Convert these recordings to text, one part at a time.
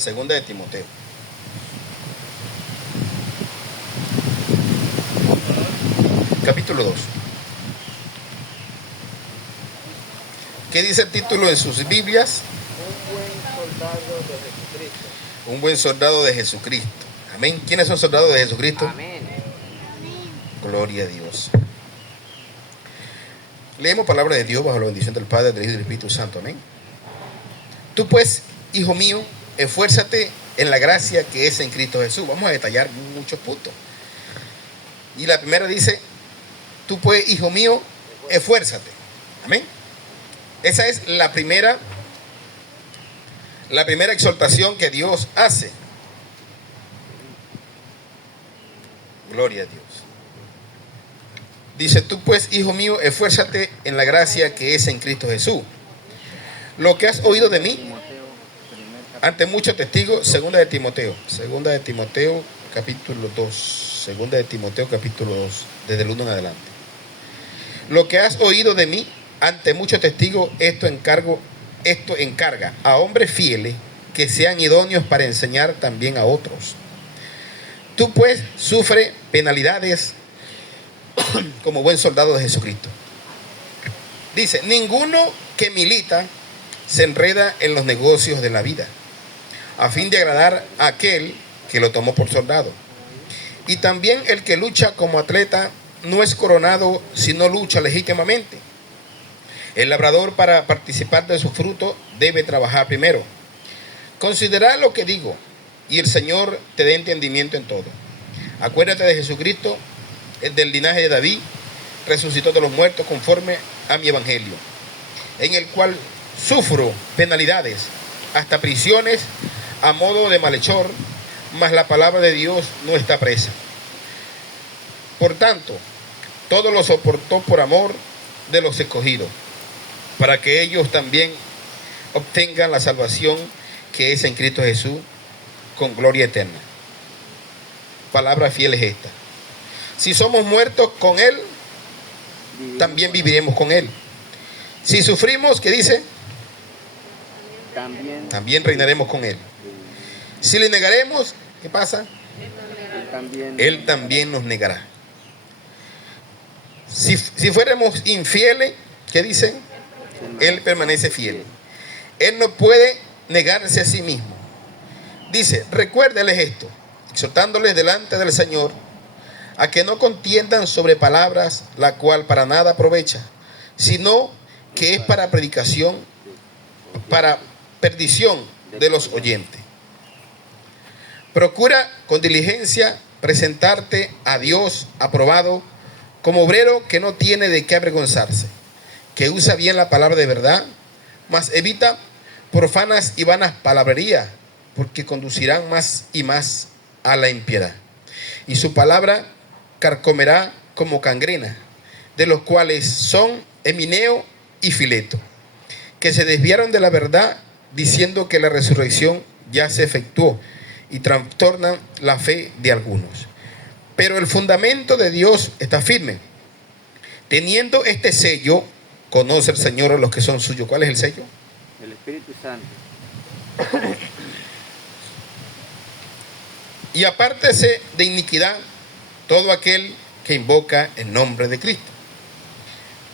Segunda de Timoteo. Capítulo 2. ¿Qué dice el título en sus Biblias? Un buen soldado de Jesucristo. Amén. ¿Quiénes son soldados de Jesucristo? Amén. Gloria a Dios. Leemos palabra de Dios bajo la bendición del Padre, del Hijo y del Espíritu Santo. Amén. Tú pues, hijo mío, esfuérzate en la gracia que es en Cristo Jesús. Vamos a detallar muchos puntos. Y la primera dice, tú pues, hijo mío, esfuérzate. Amén. Esa es la primera exhortación que Dios hace. Gloria a Dios. Dice, tú pues, hijo mío, esfuérzate en la gracia que es en Cristo Jesús. Lo que has oído de mí ante muchos testigos, segunda de Timoteo capítulo 2, segunda de Timoteo capítulo 2, desde el 1 en adelante. Lo que has oído de mí ante muchos testigos, esto encarga a hombres fieles que sean idóneos para enseñar también a otros. Tú pues sufre penalidades como buen soldado de Jesucristo. Dice, ninguno que milita se enreda en los negocios de la vida, a fin de agradar a aquel que lo tomó por soldado. Y también el que lucha como atleta no es coronado si no lucha legítimamente. El labrador, para participar de su fruto, debe trabajar primero. Considera lo que digo, y el Señor te dé entendimiento en todo. Acuérdate de Jesucristo, el del linaje de David, resucitó de los muertos conforme a mi evangelio, en el cual sufro penalidades, hasta prisiones, a modo de malhechor, mas la palabra de Dios no está presa. Por tanto, todo lo soportó por amor de los escogidos, para que ellos también obtengan la salvación que es en Cristo Jesús, con gloria eterna. Palabra fiel es esta. Si somos muertos con Él, también viviremos con Él. Si sufrimos, ¿qué dice? También reinaremos con Él. Si le negaremos, ¿qué pasa? Él también nos negará. Si fuéramos infieles, ¿qué dice? Él permanece fiel. Él no puede negarse a sí mismo. Dice, recuérdeles esto, exhortándoles delante del Señor, a que no contiendan sobre palabras, la cual para nada aprovecha, sino que es para predicación, para perdición de los oyentes. Procura con diligencia presentarte a Dios aprobado, como obrero que no tiene de qué avergonzarse, que usa bien la palabra de verdad, mas evita profanas y vanas palabrerías, porque conducirán más y más a la impiedad. Y su palabra carcomerá como gangrena, de los cuales son Emineo y Fileto, que se desviaron de la verdad, diciendo que la resurrección ya se efectuó, y trastornan la fe de algunos. Pero el fundamento de Dios está firme. Teniendo este sello, conoce el Señor a los que son suyos. ¿Cuál es el sello? El Espíritu Santo. Y apártese de iniquidad todo aquel que invoca el nombre de Cristo.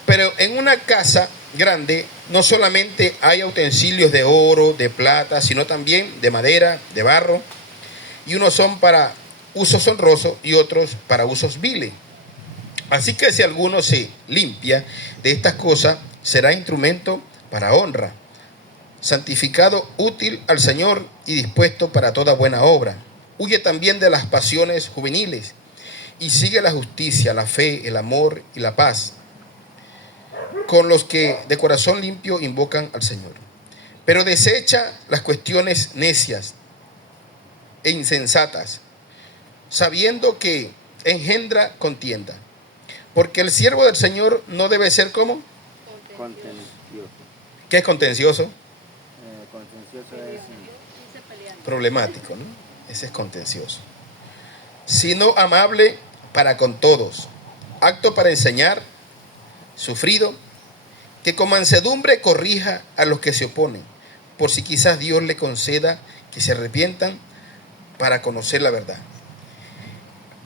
Pero en una casa grande no solamente hay utensilios de oro, de plata, sino también de madera, de barro, y unos son para usos honrosos y otros para usos viles. Así que si alguno se limpia de estas cosas, será instrumento para honra, santificado, útil al Señor y dispuesto para toda buena obra. Huye también de las pasiones juveniles y sigue la justicia, la fe, el amor y la paz, con los que de corazón limpio invocan al Señor. Pero desecha las cuestiones necias e insensatas, sabiendo que engendra contienda. Porque el siervo del Señor no debe ser como Contencioso. ¿Qué es contencioso? Contencioso es Problemático, ¿no? Ese es contencioso. Sino amable para con todos, apto para enseñar, sufrido, que con mansedumbre corrija a los que se oponen, por si quizás Dios le conceda que se arrepientan para conocer la verdad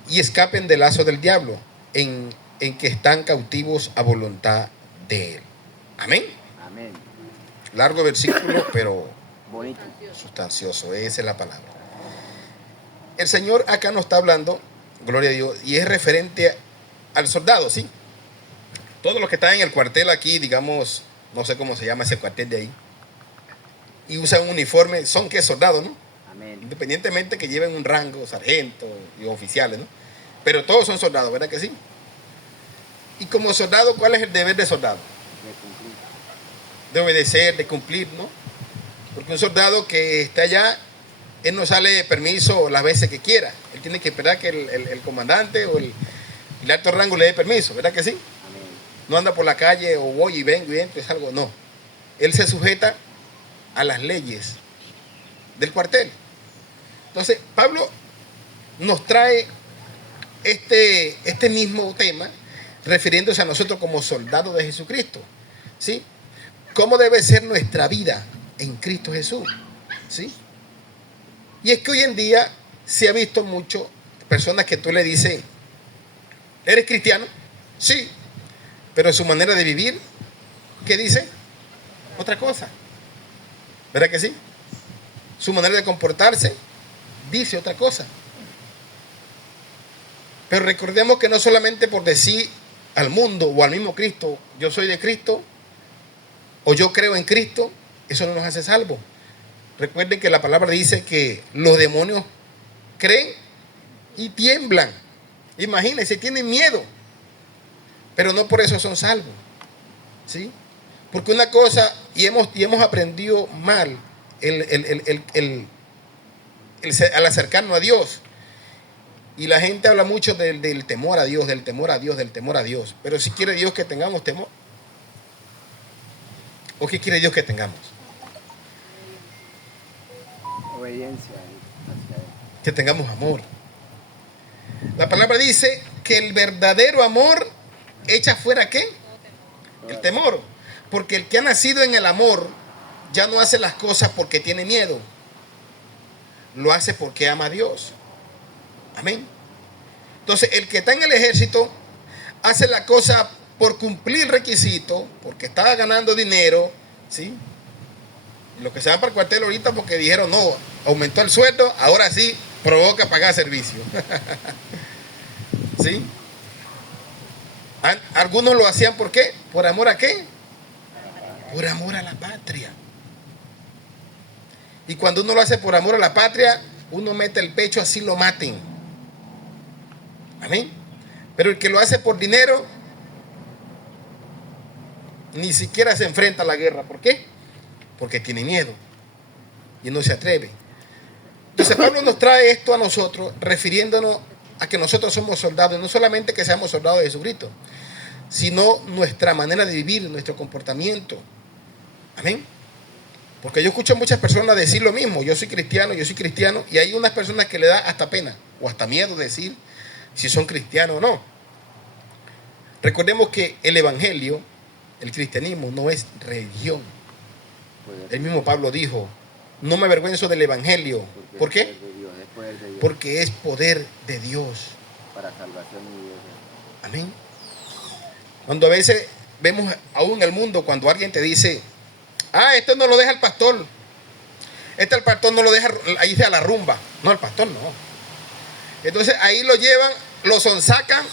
y escapen del lazo del diablo en que están cautivos a voluntad de él. Amén. Amén. Largo versículo, pero Bonito. sustancioso, esa es la palabra. El Señor acá nos está hablando, gloria a Dios, y es referente al soldado, ¿sí? Todos los que están en el cuartel aquí, digamos, no sé cómo se llama ese cuartel de ahí, y usan un uniforme, son que soldados, ¿no? Amén. Independientemente que lleven un rango, sargento y oficiales, ¿no? Pero todos son soldados, ¿verdad que sí? Y como soldado, ¿cuál es el deber de soldado? De cumplir. De obedecer, de cumplir, ¿no? Porque un soldado que está allá, él no sale de permiso las veces que quiera. Él tiene que esperar que el comandante o el alto rango le dé permiso, ¿verdad que sí? Amén. No anda por la calle o voy y vengo y entro, es algo, no. Él se sujeta a las leyes del cuartel. Entonces, Pablo nos trae este mismo tema refiriéndose a nosotros como soldados de Jesucristo, ¿sí? ¿Cómo debe ser nuestra vida en Cristo Jesús? ¿Sí? Y es que hoy en día se ha visto mucho personas que tú le dices, ¿eres cristiano? Sí, pero su manera de vivir, ¿qué dice? Otra cosa. ¿Verdad que sí? Su manera de comportarse dice otra cosa. Pero recordemos que no solamente por decir al mundo o al mismo Cristo, yo soy de Cristo o yo creo en Cristo, eso no nos hace salvos. Recuerden que la palabra dice que los demonios creen y tiemblan. Imagínense, tienen miedo, pero no por eso son salvos, ¿sí? Porque una cosa, y hemos aprendido mal al acercarnos a Dios. Y la gente habla mucho del temor a Dios, del temor a Dios, del temor a Dios. Pero si quiere Dios que tengamos temor, ¿o qué quiere Dios que tengamos? Obediencia hacia Él. Que tengamos amor. La palabra dice que el verdadero amor echa fuera ¿qué? El temor. Porque el que ha nacido en el amor ya no hace las cosas porque tiene miedo. Lo hace porque ama a Dios. Amén. Entonces, el que está en el ejército hace la cosa por cumplir requisitos, porque está ganando dinero, ¿sí? Y los que se van para el cuartel ahorita porque dijeron, no, aumentó el sueldo, ahora sí provoca pagar servicio. ¿Sí? Algunos lo hacían ¿por qué? ¿Por amor a qué? Por amor a la patria. Y cuando uno lo hace por amor a la patria, uno mete el pecho así lo maten. Amén. Pero el que lo hace por dinero, ni siquiera se enfrenta a la guerra. ¿Por qué? Porque tiene miedo y no se atreve. Entonces Pablo nos trae esto a nosotros, refiriéndonos a que nosotros somos soldados, y no solamente que seamos soldados de Jesucristo, sino nuestra manera de vivir, nuestro comportamiento. Amén. Porque yo escucho a muchas personas decir lo mismo, yo soy cristiano, y hay unas personas que le da hasta pena o hasta miedo decir si son cristianos o no. Recordemos que el evangelio, el cristianismo, no es religión. El mismo Pablo dijo, no me avergüenzo del evangelio. ¿Por qué? Porque es poder de Dios. Para salvación y vida. Amén. Cuando a veces vemos aún en el mundo, cuando alguien te dice, esto no lo deja el pastor, el pastor no lo deja, ahí sea la rumba. No, el pastor no. Entonces ahí lo llevan, lo sonsacan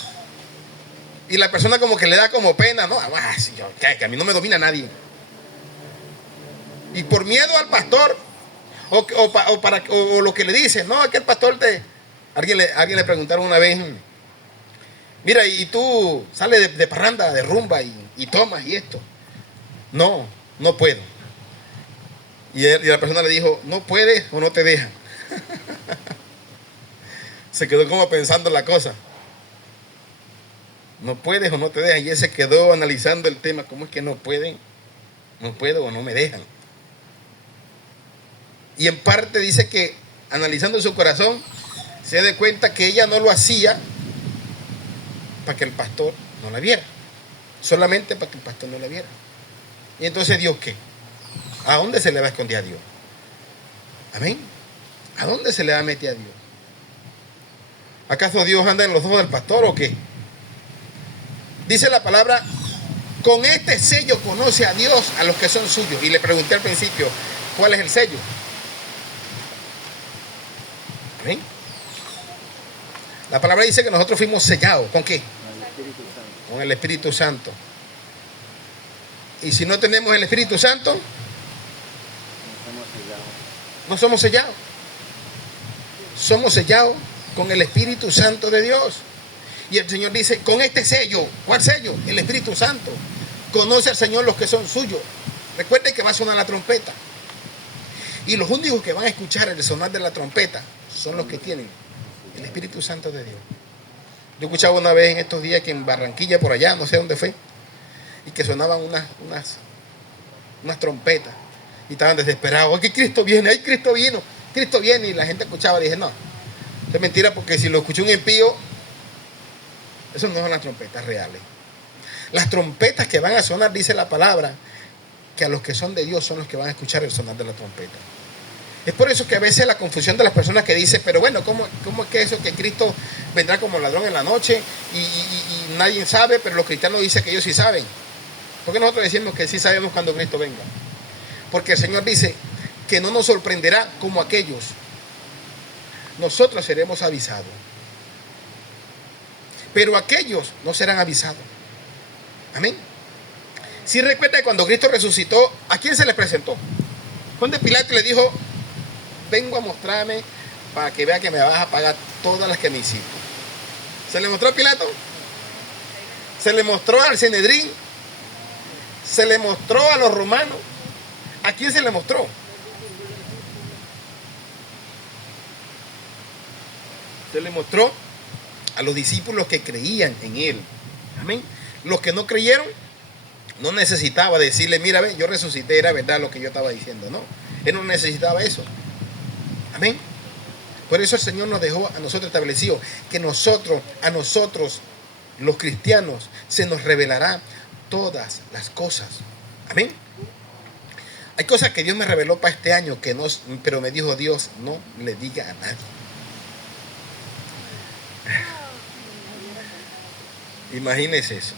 y la persona como que le da como pena, ¿no? Que a mí no me domina nadie. Y por miedo al pastor, o lo que le dicen, no, es que el pastor alguien le preguntaron una vez, mira, y tú sales de parranda, de rumba y tomas y esto. No, no puedo. Y la persona le dijo, no puedes o no te dejan. Se quedó como pensando la cosa. No puedes o no te dejan. Y él se quedó analizando el tema. ¿Cómo es que no pueden? No puedo o no me dejan. Y en parte dice que analizando su corazón se da cuenta que ella no lo hacía para que el pastor no la viera. Solamente para que el pastor no la viera. Y entonces Dios ¿qué? ¿A dónde se le va a esconder a Dios? Amén. ¿A dónde se le va a meter a Dios? ¿Acaso Dios anda en los ojos del pastor o qué? Dice la palabra, con este sello conoce a Dios a los que son suyos. Y le pregunté al principio, ¿cuál es el sello? ¿Amén? La palabra dice que nosotros fuimos sellados. ¿Con qué? Con el Espíritu Santo. Con el Espíritu Santo. Y si no tenemos el Espíritu Santo, Nos hemos sellado. no somos sellados. Somos sellados con el Espíritu Santo de Dios. Y el Señor dice, con este sello, ¿cuál sello? El Espíritu Santo. Conoce al Señor los que son suyos. Recuerden que va a sonar la trompeta. Y los únicos que van a escuchar el sonar de la trompeta son los que tienen el Espíritu Santo de Dios. Yo escuchaba una vez en estos días que en Barranquilla, por allá, no sé dónde fue, y que sonaban unas trompetas. Y estaban desesperados. ¡Ay, Cristo viene! ¡Ay, Cristo vino! Cristo viene. Y la gente escuchaba y dije, no, es mentira, porque si lo escuchó un impío, eso no son las trompetas reales. Las trompetas que van a sonar, dice la palabra, que a los que son de Dios son los que van a escuchar el sonar de la trompeta. Es por eso que a veces la confusión de las personas que dicen, pero bueno, ¿cómo es que eso, que Cristo vendrá como ladrón en la noche y nadie sabe, pero los cristianos dicen que ellos sí saben? ¿Por qué nosotros decimos que sí sabemos cuando Cristo venga? Porque el Señor dice que no nos sorprenderá como aquellos. Nosotros seremos avisados. Pero aquellos no serán avisados. Amén. Si recuerda que cuando Cristo resucitó, ¿a quién se le presentó? Cuando Pilato le dijo, vengo a mostrarme para que vea que me vas a pagar todas las que me hiciste. ¿Se le mostró a Pilato? ¿Se le mostró al Sanedrín? ¿Se le mostró a los romanos? ¿A quién se le mostró? Se le mostró a los discípulos que creían en él. Amén. Los que no creyeron, no necesitaba decirle, mira, ve, yo resucité, era verdad lo que yo estaba diciendo. No, él no necesitaba eso. Amén. Por eso el Señor nos dejó a nosotros establecido que a nosotros, los cristianos, se nos revelará todas las cosas. Amén. Hay cosas que Dios me reveló para este año, pero me dijo Dios, no le diga a nadie. Imagínense eso.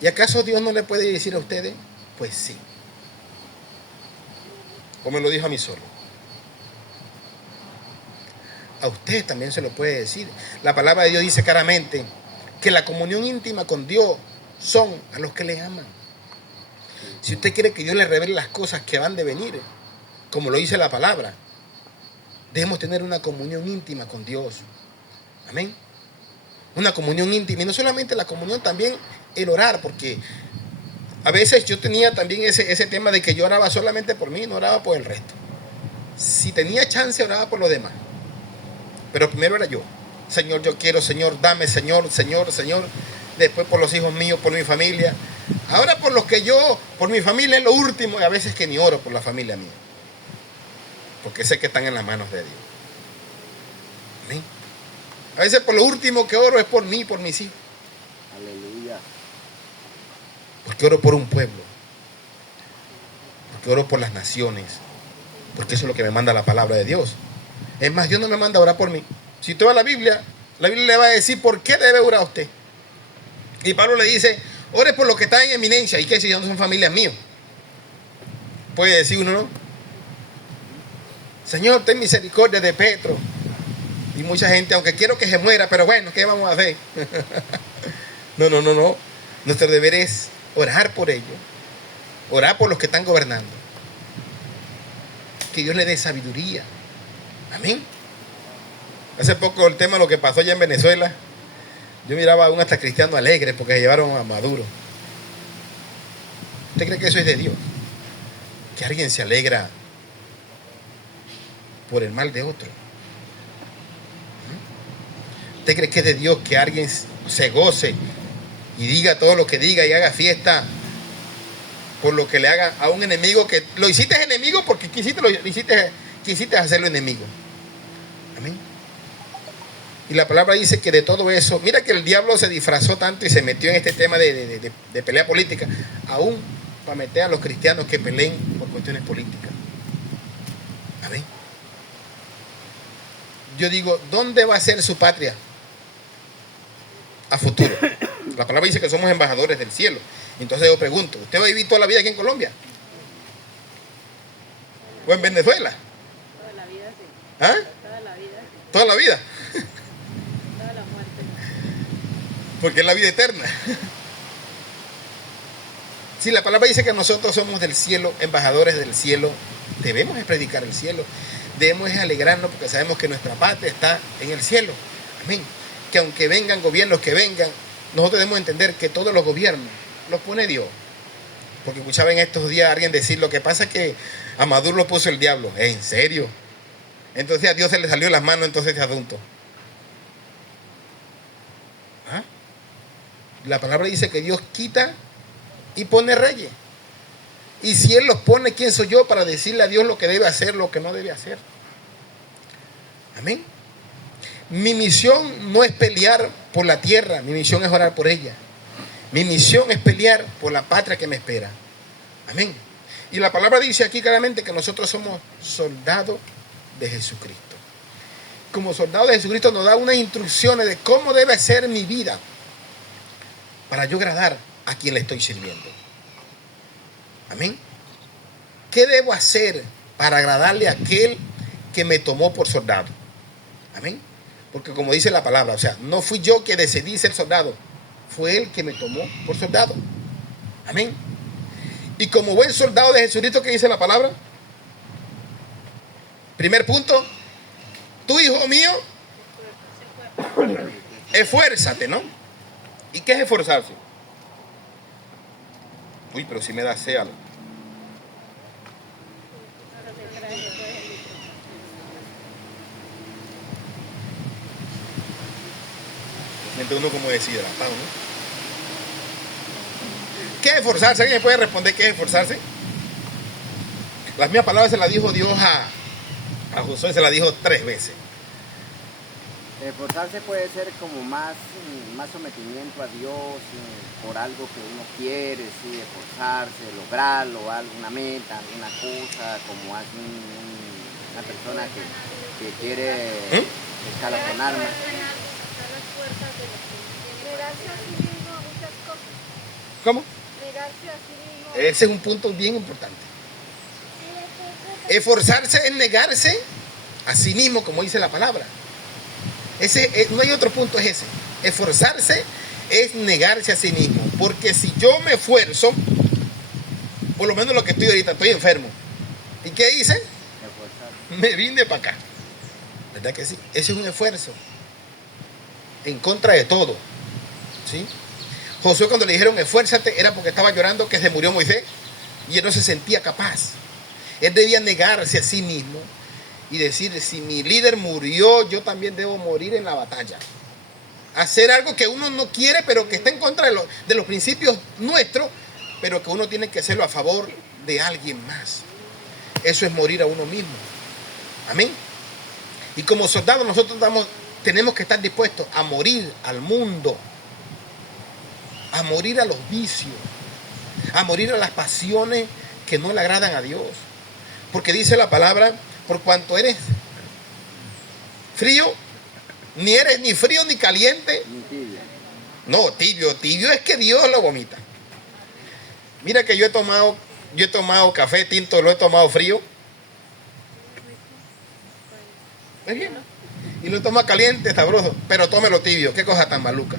¿Y acaso Dios no le puede decir a ustedes? Pues sí. O me lo dijo a mí solo. A ustedes también se lo puede decir. La palabra de Dios dice claramente que la comunión íntima con Dios son a los que le aman. Si usted quiere que Dios le revele las cosas que van de venir, como lo dice la palabra, debemos tener una comunión íntima con Dios. Amén. Una comunión íntima. Y no solamente la comunión, también el orar, porque a veces yo tenía también ese tema de que yo oraba solamente por mí, no oraba por el resto. Si tenía chance, oraba por los demás. Pero primero era yo. Señor, yo quiero, Señor, dame, Señor, Señor, Señor. Después por los hijos míos, por mi familia. Ahora por por mi familia es lo último. Y a veces que ni oro por la familia mía. Porque sé que están en las manos de Dios. Amén. A veces por lo último que oro es por mí, por mis hijos. Aleluya. Porque oro por un pueblo. Porque oro por las naciones. Porque eso es lo que me manda la palabra de Dios. Es más, Dios no me manda a orar por mí. Si usted va a la Biblia le va a decir por qué debe orar usted. Y Pablo le dice, ore por los que están en eminencia. ¿Y qué si no son familias míos? Puede decir uno, ¿no? Señor, ten misericordia de Petro. Y mucha gente, aunque quiero que se muera, pero bueno, ¿qué vamos a hacer? No. Nuestro deber es orar por ellos. Orar por los que están gobernando. Que Dios le dé sabiduría. Amén. Hace poco el tema de lo que pasó allá en Venezuela, yo miraba a un hasta cristiano alegre porque se llevaron a Maduro. ¿Usted cree que eso es de Dios? Que alguien se alegra por el mal de otro. ¿Usted cree que es de Dios que alguien se goce y diga todo lo que diga y haga fiesta por lo que le haga a un enemigo que lo hiciste enemigo porque quisiste hacerlo enemigo? Amén. Y la palabra dice que de todo eso, mira que el diablo se disfrazó tanto y se metió en este tema de pelea política, aún para meter a los cristianos que peleen por cuestiones políticas. Amén. yo digo, ¿dónde va a ser su patria a futuro? La palabra dice que somos embajadores del cielo. Entonces yo pregunto, ¿usted va a vivir toda la vida aquí en Colombia? ¿O en Venezuela? Toda la vida sí. ¿Ah? Toda la vida sí. ¿Toda la vida? Toda la muerte. Porque es la vida eterna. Si la palabra dice que nosotros somos del cielo, embajadores del cielo, debemos de predicar el cielo, debemos de alegrarnos porque sabemos que nuestra patria está en el cielo. Amén. Que aunque vengan gobiernos que vengan, nosotros debemos entender que todos los gobiernos los pone Dios. Porque escuchaba en estos días a alguien decir, lo que pasa es que a Maduro lo puso el diablo. ¿En serio? Entonces a Dios se le salió de las manos entonces ese asunto. ¿Ah? La palabra dice que Dios quita y pone reyes. Y si Él los pone, ¿quién soy yo para decirle a Dios lo que debe hacer, lo que no debe hacer? Amén. Mi misión no es pelear por la tierra, mi misión es orar por ella. Mi misión es pelear por la patria que me espera. Amén. Y la palabra dice aquí claramente que nosotros somos soldados de Jesucristo. Como soldados de Jesucristo nos da unas instrucciones de cómo debe ser mi vida para yo agradar a quien le estoy sirviendo. Amén. ¿Qué debo hacer para agradarle a aquel que me tomó por soldado? Amén. Porque como dice la palabra, o sea, no fui yo que decidí ser soldado, fue Él que me tomó por soldado. Amén. Y como buen soldado de Jesucristo, ¿qué dice la palabra? Primer punto, tú, hijo mío, esfuérzate, ¿no? ¿Y qué es esforzarse? Uy, pero si me da sed. Siente uno como deshidratado, ¿no? ¿Qué es esforzarse? ¿Alguien me puede responder qué es esforzarse? Las mismas palabras se las dijo Dios a Josué, se las dijo 3 veces. Esforzarse puede ser como más sometimiento a Dios por algo que uno quiere, sí, esforzarse, lograrlo, alguna meta, alguna cosa, como hace una persona que quiere escalafonar más. Mirarse a sí mismo muchas cosas. ¿Cómo? Mirarse a sí mismo. Ese es un punto bien importante. Esforzarse es negarse a sí mismo, como dice la palabra. No hay otro punto, es ese. Esforzarse es negarse a sí mismo. Porque si yo me esfuerzo, por lo menos lo que estoy ahorita, estoy enfermo. ¿Y qué hice? Esforzarse. Me vine para acá. ¿Verdad que sí? Ese es un esfuerzo. En contra de todo. ¿Sí? Josué, cuando le dijeron esfuérzate, era porque estaba llorando que se murió Moisés y él no se sentía capaz. Él debía negarse a sí mismo y decir, si mi líder murió, yo también debo morir en la batalla. Hacer algo que uno no quiere, pero que está en contra de los principios nuestros, pero que uno tiene que hacerlo a favor de alguien más. Eso es morir a uno mismo. Amén. Y como soldados nosotros tenemos que estar dispuestos a morir al mundo, a morir a los vicios, a morir a las pasiones que no le agradan a Dios. Porque dice la palabra, por cuanto eres frío, ni eres ni frío ni caliente. Ni tibio. No, tibio es que Dios lo vomita. Mira que yo he tomado café tinto, lo he tomado frío. ¿Es bien? Y lo toma caliente, sabroso, pero tómelo tibio. Qué cosa tan maluca.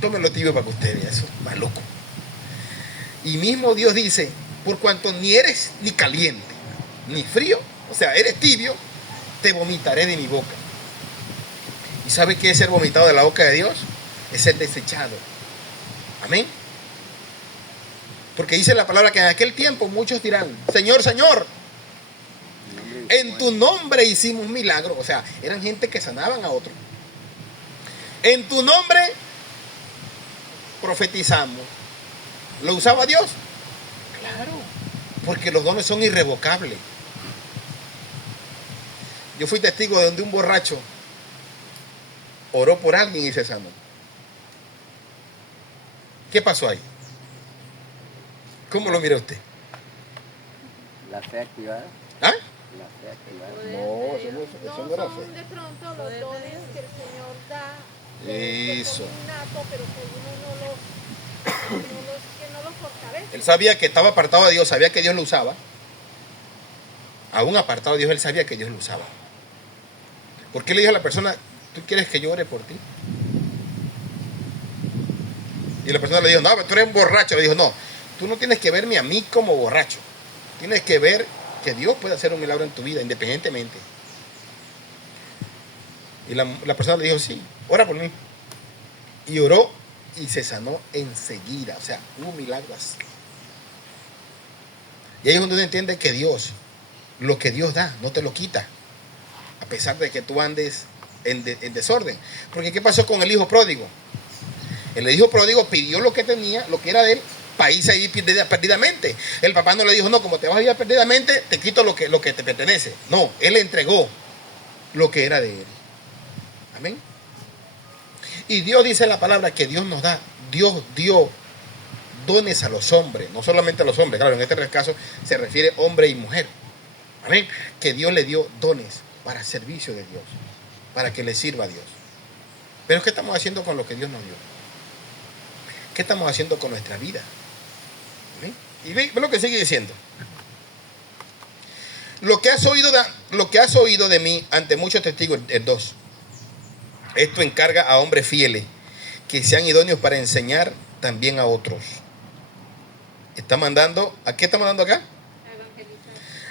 Tómelo tibio para que usted vea eso, maluco. Y mismo Dios dice, por cuanto ni eres ni caliente, ni frío, o sea, eres tibio, te vomitaré de mi boca. ¿Y sabe qué es ser vomitado de la boca de Dios? Es ser desechado. Amén. Porque dice la palabra que en aquel tiempo muchos dirán, Señor, Señor, en tu nombre hicimos milagros. O sea, eran gente que sanaban a otros. En tu nombre profetizamos. ¿Lo usaba Dios? Claro, porque los dones son irrevocables. Yo fui testigo de donde un borracho oró por alguien y se sanó. ¿Qué pasó ahí? ¿Cómo lo mira usted? La fe activada. ¿Ah? La fe activada. No, eso no eso No no era son fe. de pronto los dones que el Señor da, Eso. que son innatos, pero que uno que no los fortalece. Él sabía que estaba apartado de Dios, sabía que Dios lo usaba. Aún apartado de Dios, él sabía que Dios lo usaba. ¿Por qué le dijo a la persona, tú quieres que yo ore por ti? Y la persona le dijo, no, pero tú eres un borracho. Le dijo, no, tú no tienes que verme a mí como borracho. Tienes que ver que Dios puede hacer un milagro en tu vida, independientemente. Y la persona le dijo, sí, ora por mí. Y oró y se sanó enseguida. O sea, hubo un milagro así. Y ahí es donde uno entiende que Dios, lo que Dios da, no te lo quita. A pesar de que tú andes en desorden. Porque ¿qué pasó con el hijo pródigo? El hijo pródigo pidió lo que tenía, lo que era de él, para irse ahí perdidamente. El papá no le dijo, no, como te vas a ir perdidamente, te quito lo que te pertenece. No, él le entregó lo que era de él. Amén. Y Dios dice en la palabra que Dios nos da, Dios dio dones a los hombres, no solamente a los hombres, claro, en este caso se refiere hombre y mujer. Amén. Que Dios le dio dones para servicio de Dios, para que le sirva a Dios. Pero ¿qué estamos haciendo con lo que Dios nos dio? ¿Qué estamos haciendo con nuestra vida? ¿Amén? Y ve lo que sigue diciendo. Lo que has oído de mí ante muchos testigos, el 2. Esto encarga a hombres fieles que sean idóneos para enseñar también a otros. Está mandando, ¿a qué está mandando acá?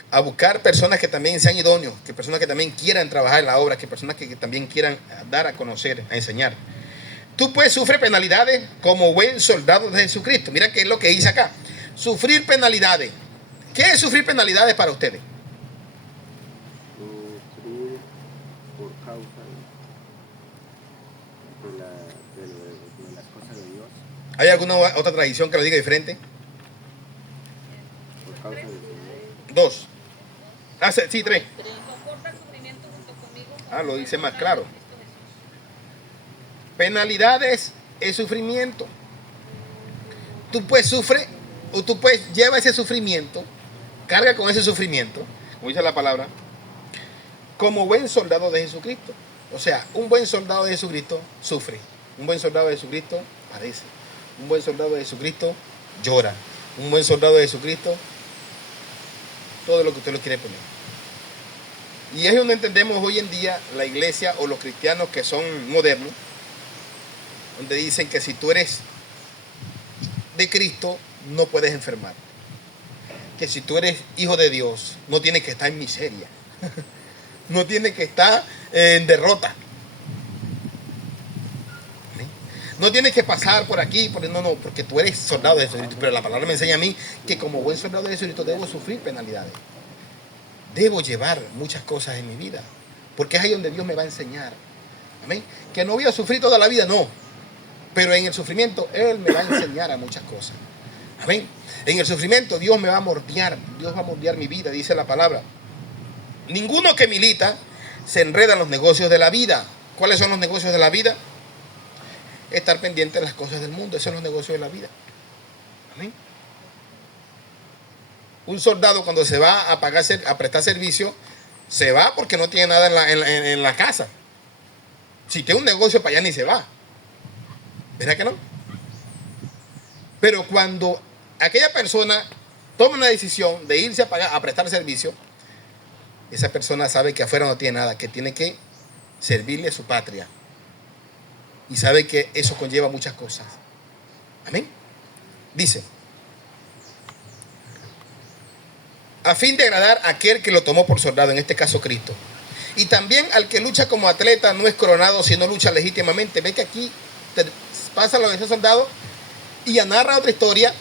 A buscar personas que también sean idóneos, que personas que también quieran trabajar en la obra, que personas que también quieran dar a conocer, a enseñar. Tú pues sufres penalidades como buen soldado de Jesucristo. Mira qué es lo que dice acá. Sufrir penalidades. ¿Qué es sufrir penalidades para ustedes? Sufrir por causa de las cosas de Dios. ¿Hay alguna otra tradición que lo diga diferente? Por causa del Señor. 2. Sí, 3. Soporta el sufrimiento junto conmigo. Lo dice más claro. Penalidades es sufrimiento. Tú pues sufres, o tú pues lleva ese sufrimiento, carga con ese sufrimiento, como dice la palabra, como buen soldado de Jesucristo. O sea, un buen soldado de Jesucristo sufre. Un buen soldado de Jesucristo padece. Un buen soldado de Jesucristo llora. Un buen soldado de Jesucristo, todo lo que usted lo quiere poner. Y es donde entendemos hoy en día la iglesia o los cristianos que son modernos, donde dicen que si tú eres de Cristo no puedes enfermar, que si tú eres hijo de Dios no tienes que estar en miseria, no tienes que estar en derrota, no tienes que pasar por aquí, no, porque tú eres soldado de Jesucristo. Pero la palabra me enseña a mí que como buen soldado de Jesucristo debo sufrir penalidades, debo llevar muchas cosas en mi vida, porque es ahí donde Dios me va a enseñar. Amén. Que no voy a sufrir toda la vida, no. Pero en el sufrimiento Él me va a enseñar a muchas cosas. Amén. En el sufrimiento Dios me va a moldear. Dios va a moldear mi vida, dice la palabra. Ninguno que milita se enreda en los negocios de la vida. ¿Cuáles son los negocios de la vida? Estar pendiente de las cosas del mundo. Esos son los negocios de la vida. Amén. Un soldado cuando se va a prestar servicio, se va porque no tiene nada en la casa. Si tiene un negocio para allá ni se va. ¿Verdad que no? Pero cuando aquella persona toma una decisión de irse a prestar servicio, esa persona sabe que afuera no tiene nada, que tiene que servirle a su patria. Y sabe que eso conlleva muchas cosas. Amén. Dice, a fin de agradar a aquel que lo tomó por soldado, en este caso Cristo. Y también al que lucha como atleta no es coronado, sino lucha legítimamente. Ve que aquí pasa lo de ese soldado y ya narra otra historia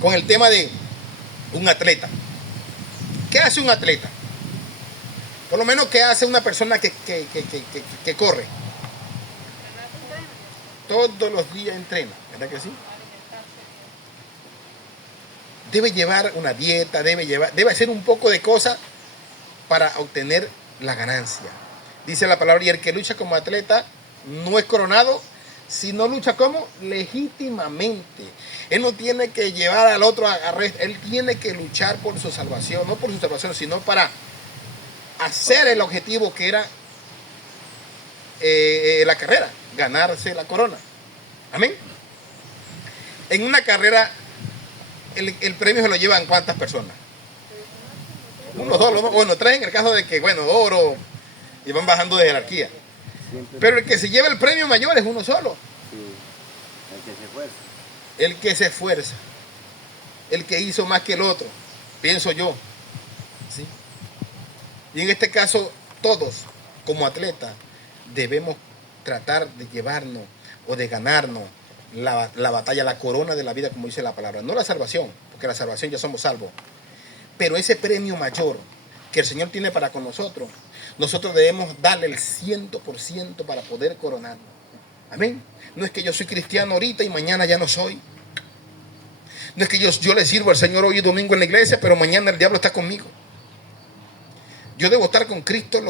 con el tema de un atleta. ¿Qué hace un atleta? Por lo menos, ¿qué hace una persona que corre? Todos los días entrena, ¿verdad que sí? Debe llevar una dieta, debe hacer un poco de cosas para obtener la ganancia. Dice la palabra, y el que lucha como atleta no es coronado, sino lucha como legítimamente. Él no tiene que llevar al otro a él tiene que luchar por su salvación, no por su salvación, sino para hacer el objetivo que era la carrera, ganarse la corona. Amén. En una carrera, el premio se lo llevan ¿cuántas personas? Uno, dos, bueno, tres en el caso de que, bueno, oro, y van bajando de jerarquía. Siempre Pero el que se lleva el premio mayor es uno solo. sí, el que se esfuerza. El que se esfuerza. El que hizo más que el otro, pienso yo. ¿Sí? Y en este caso, todos, como atletas, debemos tratar de llevarnos o de ganarnos la batalla, la corona de la vida, como dice la palabra. No la salvación, porque la salvación ya somos salvos. Pero ese premio mayor que el Señor tiene para con nosotros, nosotros debemos darle el 100% para poder coronarnos. Amén. No es que yo soy cristiano ahorita y mañana ya no soy. No es que yo le sirvo al Señor hoy domingo en la iglesia, pero mañana el diablo está conmigo. Yo debo estar con Cristo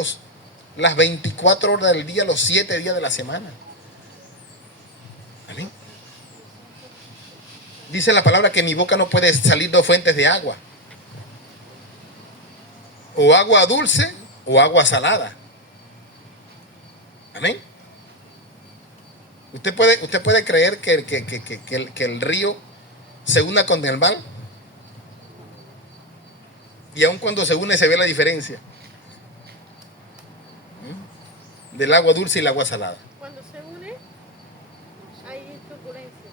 las 24 horas del día, los 7 días de la semana. Amén. Dice la palabra que mi boca no puede salir de fuentes de agua. O agua dulce o agua salada. Amén. ¿Usted puede creer que el río se una con el mar? Y aun cuando se une se ve la diferencia del agua dulce y el agua salada. Cuando se une, hay turbulencia.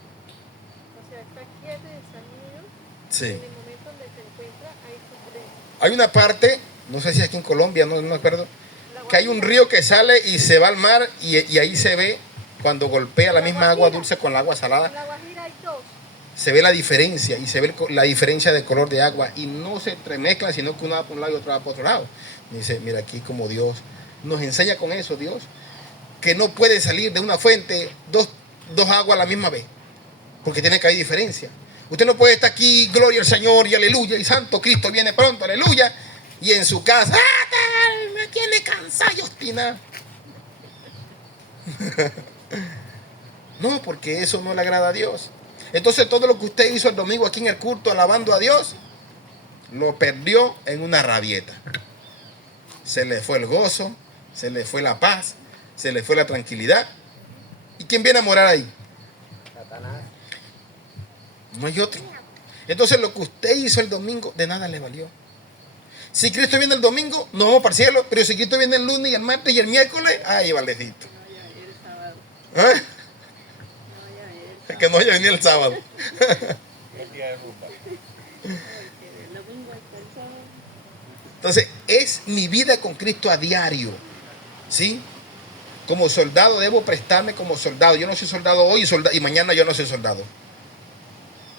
O sea, está quieto y está unido. Sí. En el momento donde se encuentra, hay turbulencia. Hay una parte, no sé si aquí en Colombia, no me acuerdo, La que hay un río que sale y se va al mar y ahí se ve cuando golpea la misma agua dulce con la agua En salada. La Guajira hay dos. Se ve la diferencia y se ve la diferencia de color de agua y no se entremezclan, sino que uno va por un lado y otro va por otro lado. Dice, mira aquí como Dios nos enseña con eso, Dios, que no puede salir de una fuente dos aguas a la misma vez, porque tiene que haber diferencia. Usted no puede estar aquí, gloria al Señor y aleluya, y santo Cristo viene pronto, aleluya, y en su casa, me tiene cansado y obstinado. No, porque eso no le agrada a Dios. Entonces todo lo que usted hizo el domingo aquí en el culto alabando a Dios, lo perdió en una rabieta. Se le fue el gozo, se le fue la paz, se le fue la tranquilidad. ¿Y quién viene a morar ahí? Satanás. No hay otro. Entonces lo que usted hizo el domingo de nada le valió. Si Cristo viene el domingo, nos vamos para el cielo. Pero si Cristo viene el lunes y el martes y el miércoles, ay, valdecito. ¿Eh? Que no haya venido el sábado. Entonces, es mi vida con Cristo a diario. ¿Sí? Como soldado debo prestarme como soldado. Yo no soy soldado hoy y mañana yo no soy soldado.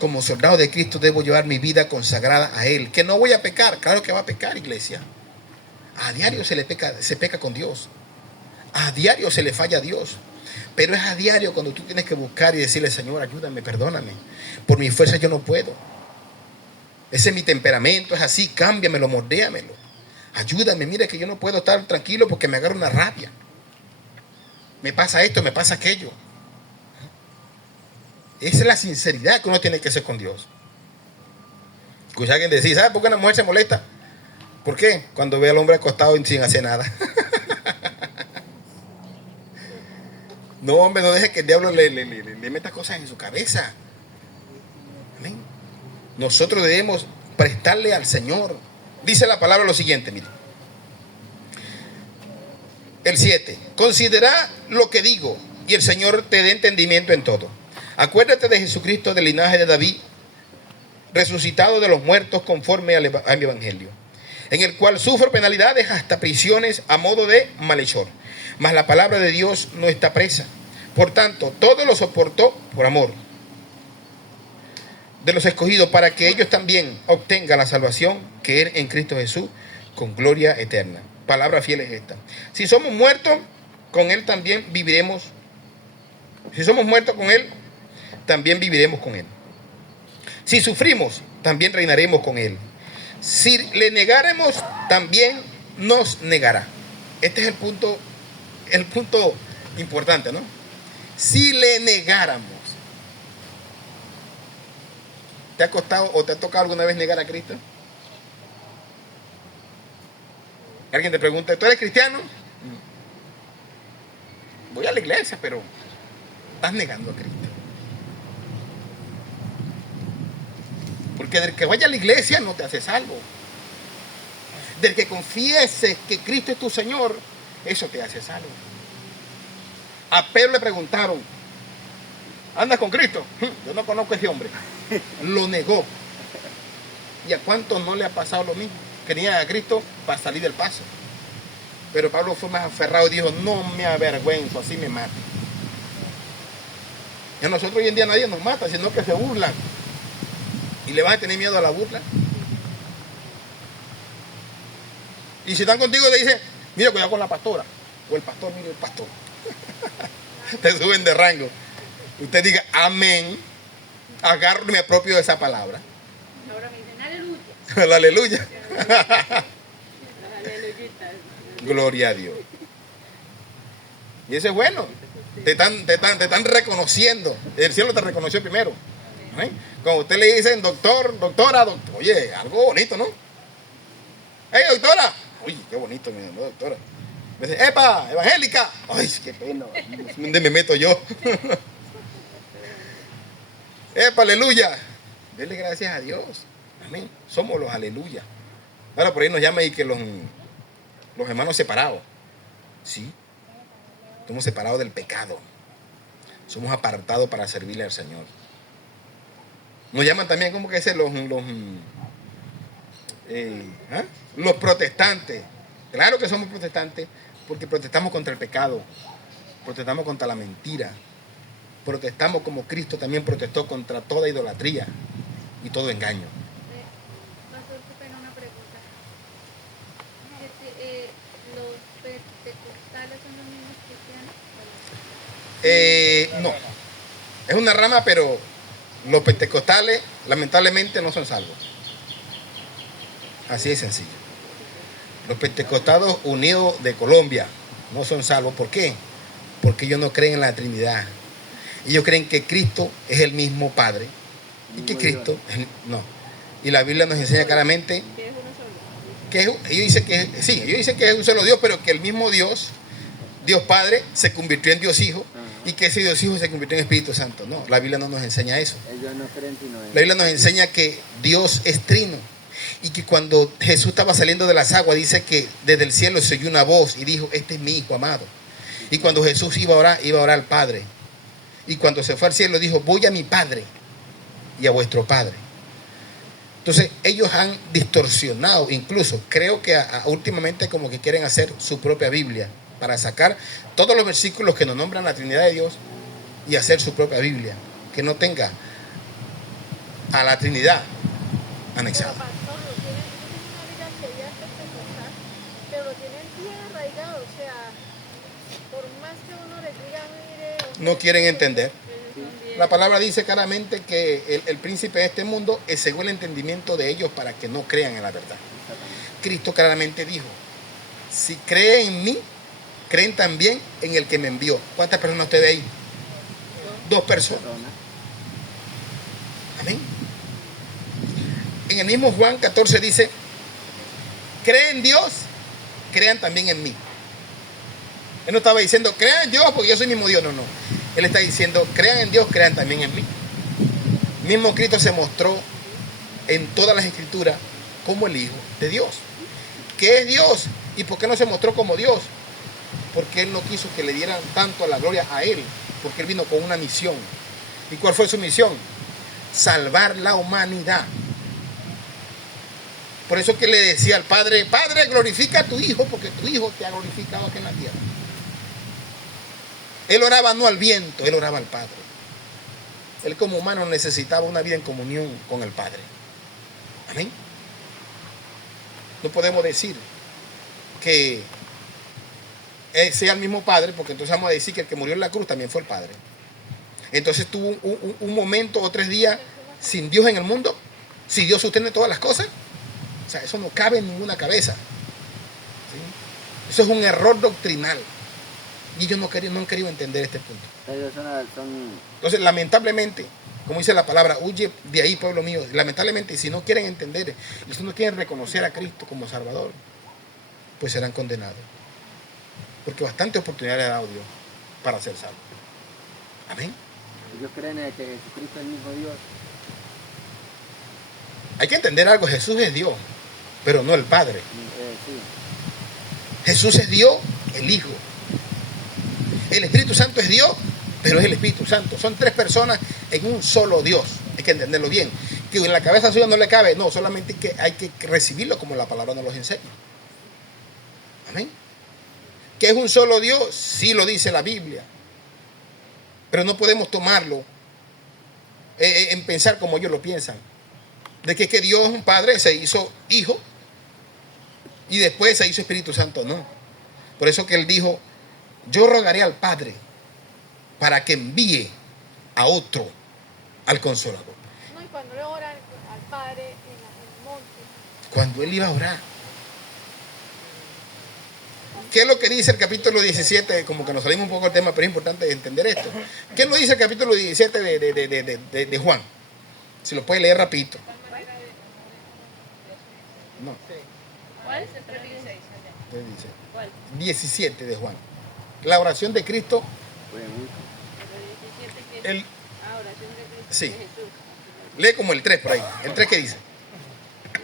Como soldado de Cristo debo llevar mi vida consagrada a Él. Que no voy a pecar. Claro que va a pecar, iglesia. A diario se peca con Dios. A diario se le falla a Dios. Pero es a diario cuando tú tienes que buscar y decirle, Señor, ayúdame, perdóname. Por mi fuerza yo no puedo. Ese es mi temperamento, es así, cámbiamelo, mordéamelo. Ayúdame, mire que yo no puedo estar tranquilo porque me agarra una rabia. Me pasa esto, me pasa aquello. Esa es la sinceridad que uno tiene que hacer con Dios. Escucha a alguien decir, ¿sabe por qué una mujer se molesta? ¿Por qué? Cuando ve al hombre acostado y sin hacer nada. No, hombre, no deje que el diablo le meta cosas en su cabeza. Amén. Nosotros debemos prestarle al Señor. Dice la palabra lo siguiente, mire. El 7. Considera lo que digo y el Señor te dé entendimiento en todo. Acuérdate de Jesucristo del linaje de David, resucitado de los muertos conforme a mi evangelio, en el cual sufro penalidades hasta prisiones a modo de malhechor. Mas la palabra de Dios no está presa. Por tanto, todo lo soportó por amor de los escogidos, para que ellos también obtengan la salvación que es en Cristo Jesús, con gloria eterna. Palabra fiel es esta. Si somos muertos, con Él también viviremos. Si somos muertos con Él, también viviremos con Él. Si sufrimos, también reinaremos con Él. Si le negáremos, también nos negará. Este es el punto importante, ¿no? Si le negáramos. ¿Te ha costado o te ha tocado alguna vez negar a Cristo? Alguien te pregunta, ¿tú eres cristiano? Voy a la iglesia, pero estás negando a Cristo. Porque del que vaya a la iglesia no te hace salvo. Del que confieses que Cristo es tu Señor, eso te hace salvo. A Pedro le preguntaron, ¿andas con Cristo? Yo no conozco a ese hombre. Lo negó. ¿Y a cuántos no le ha pasado lo mismo? Querían a Cristo para salir del paso. Pero Pablo fue más aferrado y dijo, no me avergüenzo, así me mate. Y a nosotros hoy en día nadie nos mata, sino que se burlan. ¿Y le vas a tener miedo a la burla? Y si están contigo te dicen, mira, cuidado con la pastora. O el pastor, mire el pastor. Te suben de rango. Usted diga, amén. Agarro y me apropio de esa palabra. Ahora me dicen aleluya. El aleluya. Aleluyita. Gloria a Dios. Y eso es bueno. Te están reconociendo. El cielo te reconoció primero. ¿Eh? Cuando usted le dicen doctor, doctora, doctor, oye, algo bonito, ¿no? ¡Hey, doctora! Uy, qué bonito, mi doctora. Me dice, ¡epa, evangélica! ¡Ay, qué pena! ¿Dónde me meto yo? ¡Epa, aleluya! Dele gracias a Dios. Amén. Somos los aleluya. Ahora por ahí nos llama y que los hermanos separados. Sí. Somos separados del pecado. Somos apartados para servirle al Señor. Nos llaman también, ¿cómo que dicen? Los protestantes. Claro que somos protestantes porque protestamos contra el pecado, protestamos contra la mentira, protestamos como Cristo también protestó contra toda idolatría y todo engaño. Pastor, qué pena, una pregunta. ¿Los pentecostales son los mismos cristianos? No, es una rama, pero los pentecostales lamentablemente no son salvos. Así de sencillo. Los pentecostales unidos de Colombia no son salvos. ¿Por qué? Porque ellos no creen en la Trinidad. Ellos creen que Cristo es el mismo Padre. Y que Cristo no. Y la Biblia nos enseña claramente que ellos dicen que es un solo Dios, pero que el mismo Dios, Dios Padre, se convirtió en Dios Hijo. Y que ese Dios Hijo se convirtió en Espíritu Santo. No, la Biblia no nos enseña eso. Ellos no creen sino en La Biblia nos enseña que Dios es trino. Y que cuando Jesús estaba saliendo de las aguas, dice que desde el cielo se oyó una voz y dijo, este es mi Hijo amado. Y cuando Jesús iba a orar al Padre. Y cuando se fue al cielo dijo, voy a mi Padre y a vuestro Padre. Entonces ellos han distorsionado, incluso creo que últimamente como que quieren hacer su propia Biblia para sacar todos los versículos que nos nombran la Trinidad de Dios y hacer su propia Biblia, que no tenga a la Trinidad anexada. Pero pastor, lo tienen, una vida que ya es pentecostal, pero lo tienen bien arraigado, o sea, por más que uno les diga, mire... No quieren entender. La palabra dice claramente que el príncipe de este mundo es según el entendimiento de ellos para que no crean en la verdad. Cristo claramente dijo, si creen en mí, creen también en el que me envió. ¿Cuántas personas usted ve ahí? 2 personas. Amén. En el mismo Juan 14 dice, creen en Dios, crean también en mí. Él no estaba diciendo, crean en Dios porque yo soy mismo Dios. No, no. Él está diciendo, crean en Dios, crean también en mí. Mismo Cristo se mostró en todas las escrituras como el Hijo de Dios. ¿Qué es Dios? ¿Y por qué no se mostró como Dios? Porque Él no quiso que le dieran tanto la gloria a Él. Porque Él vino con una misión. ¿Y cuál fue su misión? Salvar la humanidad. Por eso que le decía al Padre, Padre, glorifica a tu Hijo, porque tu Hijo te ha glorificado aquí en la tierra. Él oraba no al viento, Él oraba al Padre. Él como humano necesitaba una vida en comunión con el Padre. Amén. No podemos decir que Él sea el mismo Padre, porque entonces vamos a decir que el que murió en la cruz también fue el Padre. Entonces tuvo un momento o 3 días sin Dios en el mundo, si Dios sostiene todas las cosas. O sea, eso no cabe en ninguna cabeza. ¿Sí? Eso es un error doctrinal. Y ellos no han querido entender este punto. Entonces, lamentablemente, como dice la palabra, huye de ahí, pueblo mío. Lamentablemente, si no quieren entender, si no quieren reconocer a Cristo como Salvador, pues serán condenados. Porque bastante oportunidad le ha dado Dios para ser salvo. Amén. Ellos creen en que Jesucristo es el mismo Dios. Hay que entender algo, Jesús es Dios, pero no el Padre. Sí. Jesús es Dios, el Hijo. El Espíritu Santo es Dios, pero es el Espíritu Santo. Son tres personas en un solo Dios. Hay que entenderlo bien. Que en la cabeza suya no le cabe, no, solamente que hay que recibirlo como la palabra nos los enseña. Amén. Que es un solo Dios, sí lo dice la Biblia. Pero no podemos tomarlo en pensar como ellos lo piensan. De que Dios, un Padre, se hizo Hijo y después se hizo Espíritu Santo. No. Por eso que Él dijo, yo rogaré al Padre para que envíe a otro, al Consolador. No, y cuando le oran al Padre en el monte, Cuando Él iba a orar. ¿Qué es lo que dice el capítulo 17? Como que nos salimos un poco del tema, pero es importante entender esto. ¿Qué es lo que dice el capítulo 17 de Juan? Si lo puede leer rapidito. No, ¿Cuál? 3:16. ¿qué dice? ¿Cuál? 17 de Juan. La oración de Cristo. Fue mucho. El 17 que El, oración de Cristo sí. de Jesús. lee como el 3 por ahí. ¿El 3 qué dice?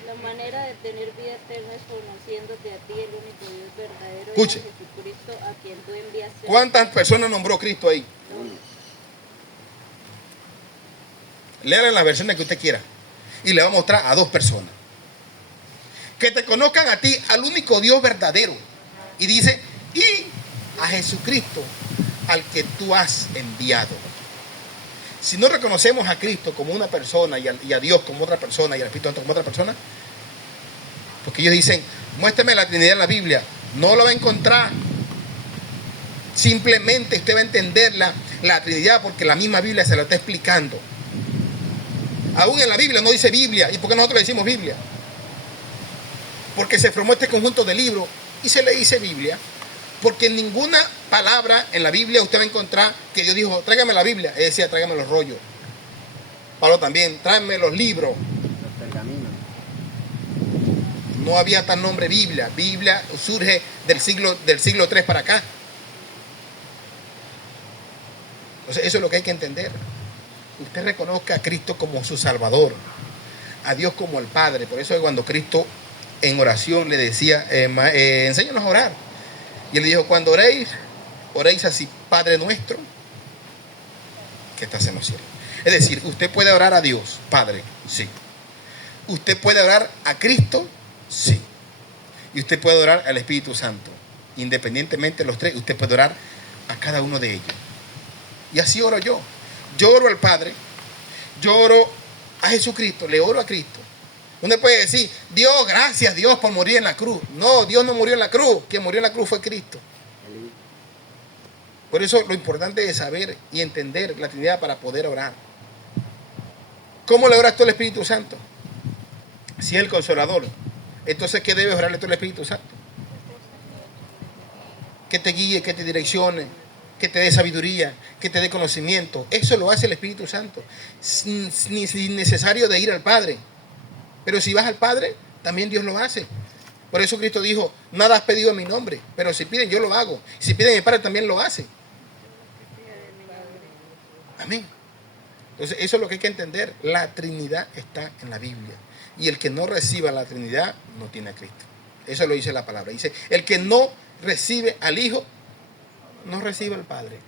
La manera de tener vida eterna es conociéndote a ti, el único Dios verdadero, Escuche. y a Jesucristo, a quien tú enviaste. ¿Cuántas personas nombró Cristo ahí? Uno. Léala en las versiones que usted quiera. Y le va a mostrar a dos personas. Que te conozcan a ti, al único Dios verdadero. Y dice, y a Jesucristo, al que tú has enviado. Si no reconocemos a Cristo como una persona y a Dios como otra persona y al Espíritu Santo como otra persona, porque ellos dicen, muéstrame la Trinidad en la Biblia, no lo va a encontrar. Simplemente usted va a entender la Trinidad porque la misma Biblia se la está explicando. Aún en la Biblia no dice Biblia. ¿Y por qué nosotros le decimos Biblia? Porque se formó este conjunto de libros y se le dice Biblia. Porque en ninguna palabra en la Biblia usted va a encontrar que Dios dijo, tráigame la Biblia. Él decía, tráigame los rollos. Pablo también, tráigame los libros. Los pergaminos. No había tal nombre Biblia. Biblia surge del siglo III para acá. Entonces eso es lo que hay que entender. Usted reconozca a Cristo como su Salvador, a Dios como el Padre. Por eso es cuando Cristo en oración le decía, enséñanos a orar. Y él dijo, cuando oréis, oréis así, Padre nuestro, que estás en los cielos. Es decir, usted puede orar a Dios, Padre, sí. Usted puede orar a Cristo, sí. Y usted puede orar al Espíritu Santo. Independientemente de los tres, usted puede orar a cada uno de ellos. Y así oro yo. Yo oro al Padre, yo oro a Jesucristo, le oro a Cristo. Uno puede decir, Dios, gracias Dios por morir en la cruz. No, Dios no murió en la cruz, quien murió en la cruz fue Cristo. Por eso lo importante es saber y entender la Trinidad para poder orar. ¿Cómo le oras tú al Espíritu Santo? Si es el Consolador, entonces ¿qué debes orarle tú al Espíritu Santo? Que te guíe, que te direccione, que te dé sabiduría, que te dé conocimiento. Eso lo hace el Espíritu Santo, sin necesario de ir al Padre. Pero si vas al Padre, también Dios lo hace. Por eso Cristo dijo, nada has pedido en mi nombre, pero si piden yo lo hago. Si piden mi Padre también lo hace. Amén. Entonces eso es lo que hay que entender. La Trinidad está en la Biblia. Y el que no reciba la Trinidad no tiene a Cristo. Eso lo dice la palabra. Dice, el que no recibe al Hijo, no recibe al Padre.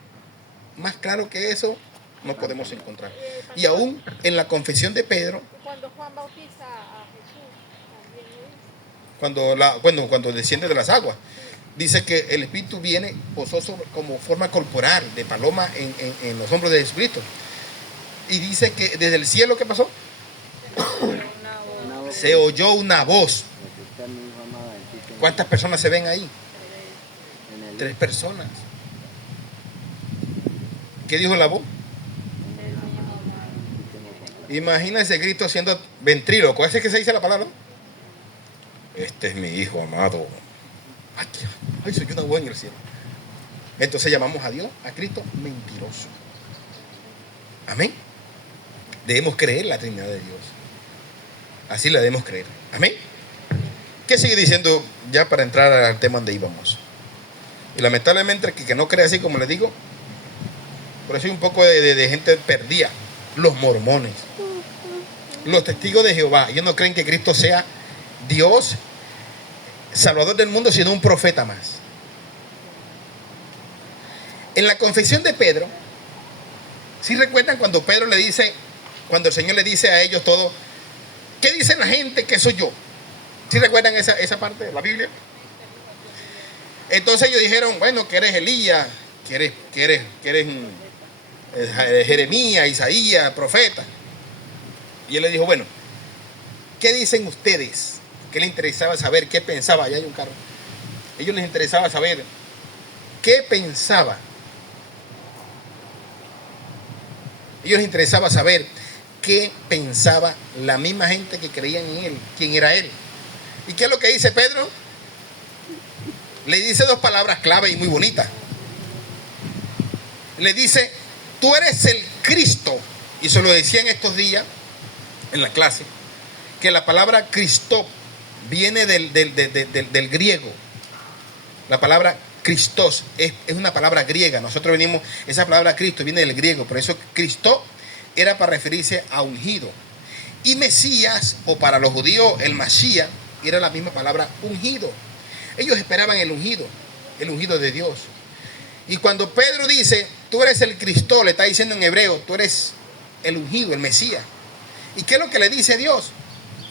Más claro que eso no podemos encontrar. Y aún en la confesión de Pedro, cuando Juan bautiza a Jesús, también lo dice. cuando desciende de las aguas, dice que el Espíritu viene, posó como forma corporal de paloma en los hombros de Jesucristo. Y dice que desde el cielo, ¿qué pasó? Se oyó una voz. ¿Cuántas personas se ven ahí? 3 personas. ¿Qué dijo la voz? Imagínense Cristo haciendo ventríloco. ¿Ese es que se dice la palabra? Este es mi hijo amado. Ay, soy una buena en el cielo. Entonces llamamos a Dios, a Cristo, mentiroso. Amén. Debemos creer la Trinidad de Dios. Así la debemos creer. Amén. ¿Qué sigue diciendo ya para entrar al tema donde íbamos? Y lamentablemente el que no cree así como le digo, por eso hay un poco de gente perdida. Los mormones, los testigos de Jehová, ellos no creen que Cristo sea Dios, Salvador del mundo, sino un profeta más. En la confesión de Pedro, ¿sí recuerdan cuando Pedro le dice, cuando el Señor le dice a ellos todo, ¿qué dice la gente que soy yo? ¿Sí recuerdan esa parte de la Biblia? Entonces ellos dijeron, bueno, que eres Elías, que eres Jeremías, Isaías, profeta. Y él le dijo, bueno, ¿qué dicen ustedes? ¿Qué les interesaba saber? ¿Qué pensaba? Allá hay un carro. A ellos les interesaba saber qué pensaba. A ellos les interesaba saber qué pensaba la misma gente que creían en él, quién era él. ¿Y qué es lo que dice Pedro? Le dice dos palabras clave y muy bonitas. Le dice, tú eres el Cristo. Y se lo decía en estos días, en la clase, que la palabra Cristo viene del griego. La palabra Christos es una palabra griega. Nosotros venimos, esa palabra Cristo viene del griego. Por eso Cristo era para referirse a ungido. Y Mesías, o para los judíos, el Mashiach, era la misma palabra ungido. Ellos esperaban el ungido de Dios. Y cuando Pedro dice, tú eres el Cristo, le está diciendo en hebreo, tú eres el ungido, el Mesías. ¿Y qué es lo que le dice Dios?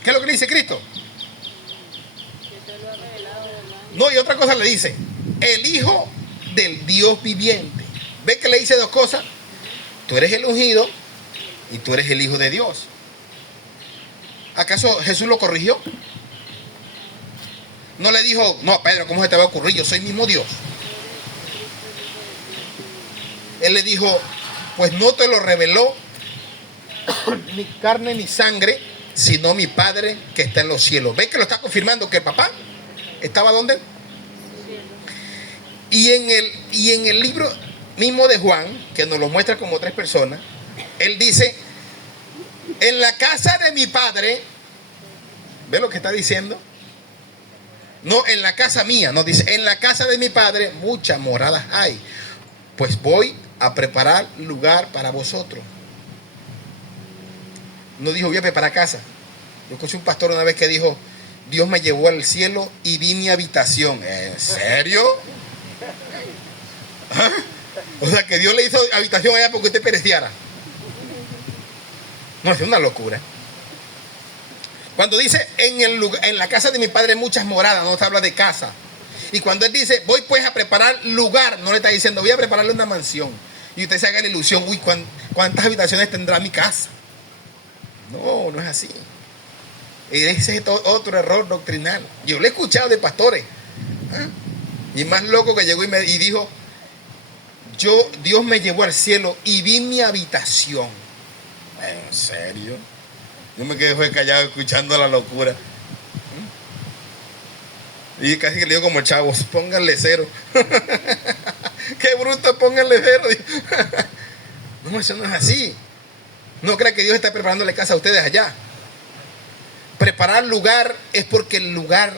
¿Qué es lo que le dice Cristo? No, y otra cosa le dice, el Hijo del Dios viviente. ¿Ve que le dice dos cosas? Tú eres el ungido y tú eres el Hijo de Dios. ¿Acaso Jesús lo corrigió? No le dijo, no, Pedro, ¿cómo se te va a ocurrir? Yo soy mismo Dios. Él le dijo, pues no te lo reveló ni carne ni sangre, sino mi Padre que está en los cielos. ¿Ves que lo está confirmando que el papá estaba donde? Y en el libro mismo de Juan, que nos lo muestra como tres personas, él dice, en la casa de mi Padre, ¿ve lo que está diciendo? No, en la casa mía, no dice, en la casa de mi Padre muchas moradas hay, pues voy a preparar lugar para vosotros. No dijo, voy a preparar casa. Yo escuché un pastor una vez que dijo, Dios me llevó al cielo y vi mi habitación. ¿En serio? ¿Ah? O sea, que Dios le hizo habitación allá porque usted pereciera. No, es una locura. Cuando dice, en la casa de mi Padre muchas moradas, no se habla de casa. Y cuando él dice, voy pues a preparar lugar, no le está diciendo, voy a prepararle una mansión. Y usted se haga la ilusión, uy, ¿cuántas habitaciones tendrá mi casa? No, no es así. Ese es otro error doctrinal. Yo lo he escuchado de pastores. ¿Ah? Y más loco que llegó y dijo, Dios me llevó al cielo y vi mi habitación. ¿En serio? Yo me quedé callado escuchando la locura. Y casi que le digo como el chavo, pónganle cero. Qué bruto, pónganle cero. No, eso no es así. No crea que Dios está preparándole casa a ustedes allá. Preparar lugar es porque el lugar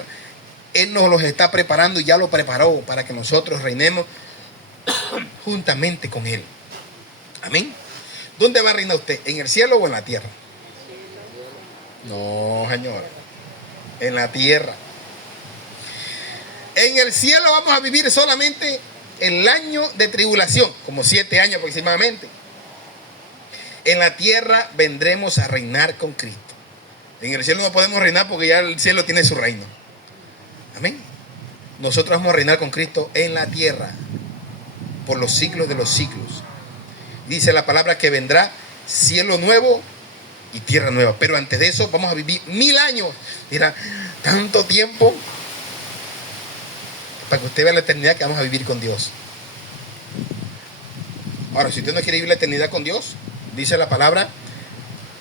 Él nos los está preparando y ya lo preparó para que nosotros reinemos juntamente con Él. Amén. ¿Dónde va a reinar usted? ¿En el cielo o en la tierra? No, señor. En la tierra. En el cielo vamos a vivir solamente el año de tribulación, como 7 años aproximadamente. En la tierra vendremos a reinar con Cristo. En el cielo no podemos reinar porque ya el cielo tiene su reino. Amén. Nosotros vamos a reinar con Cristo en la tierra por los siglos de los siglos. Dice la palabra que vendrá cielo nuevo y tierra nueva. Pero antes de eso vamos a vivir 1000 años. Mira, tanto tiempo para que usted vea la eternidad que vamos a vivir con Dios. Ahora, si usted no quiere vivir la eternidad con Dios, dice la palabra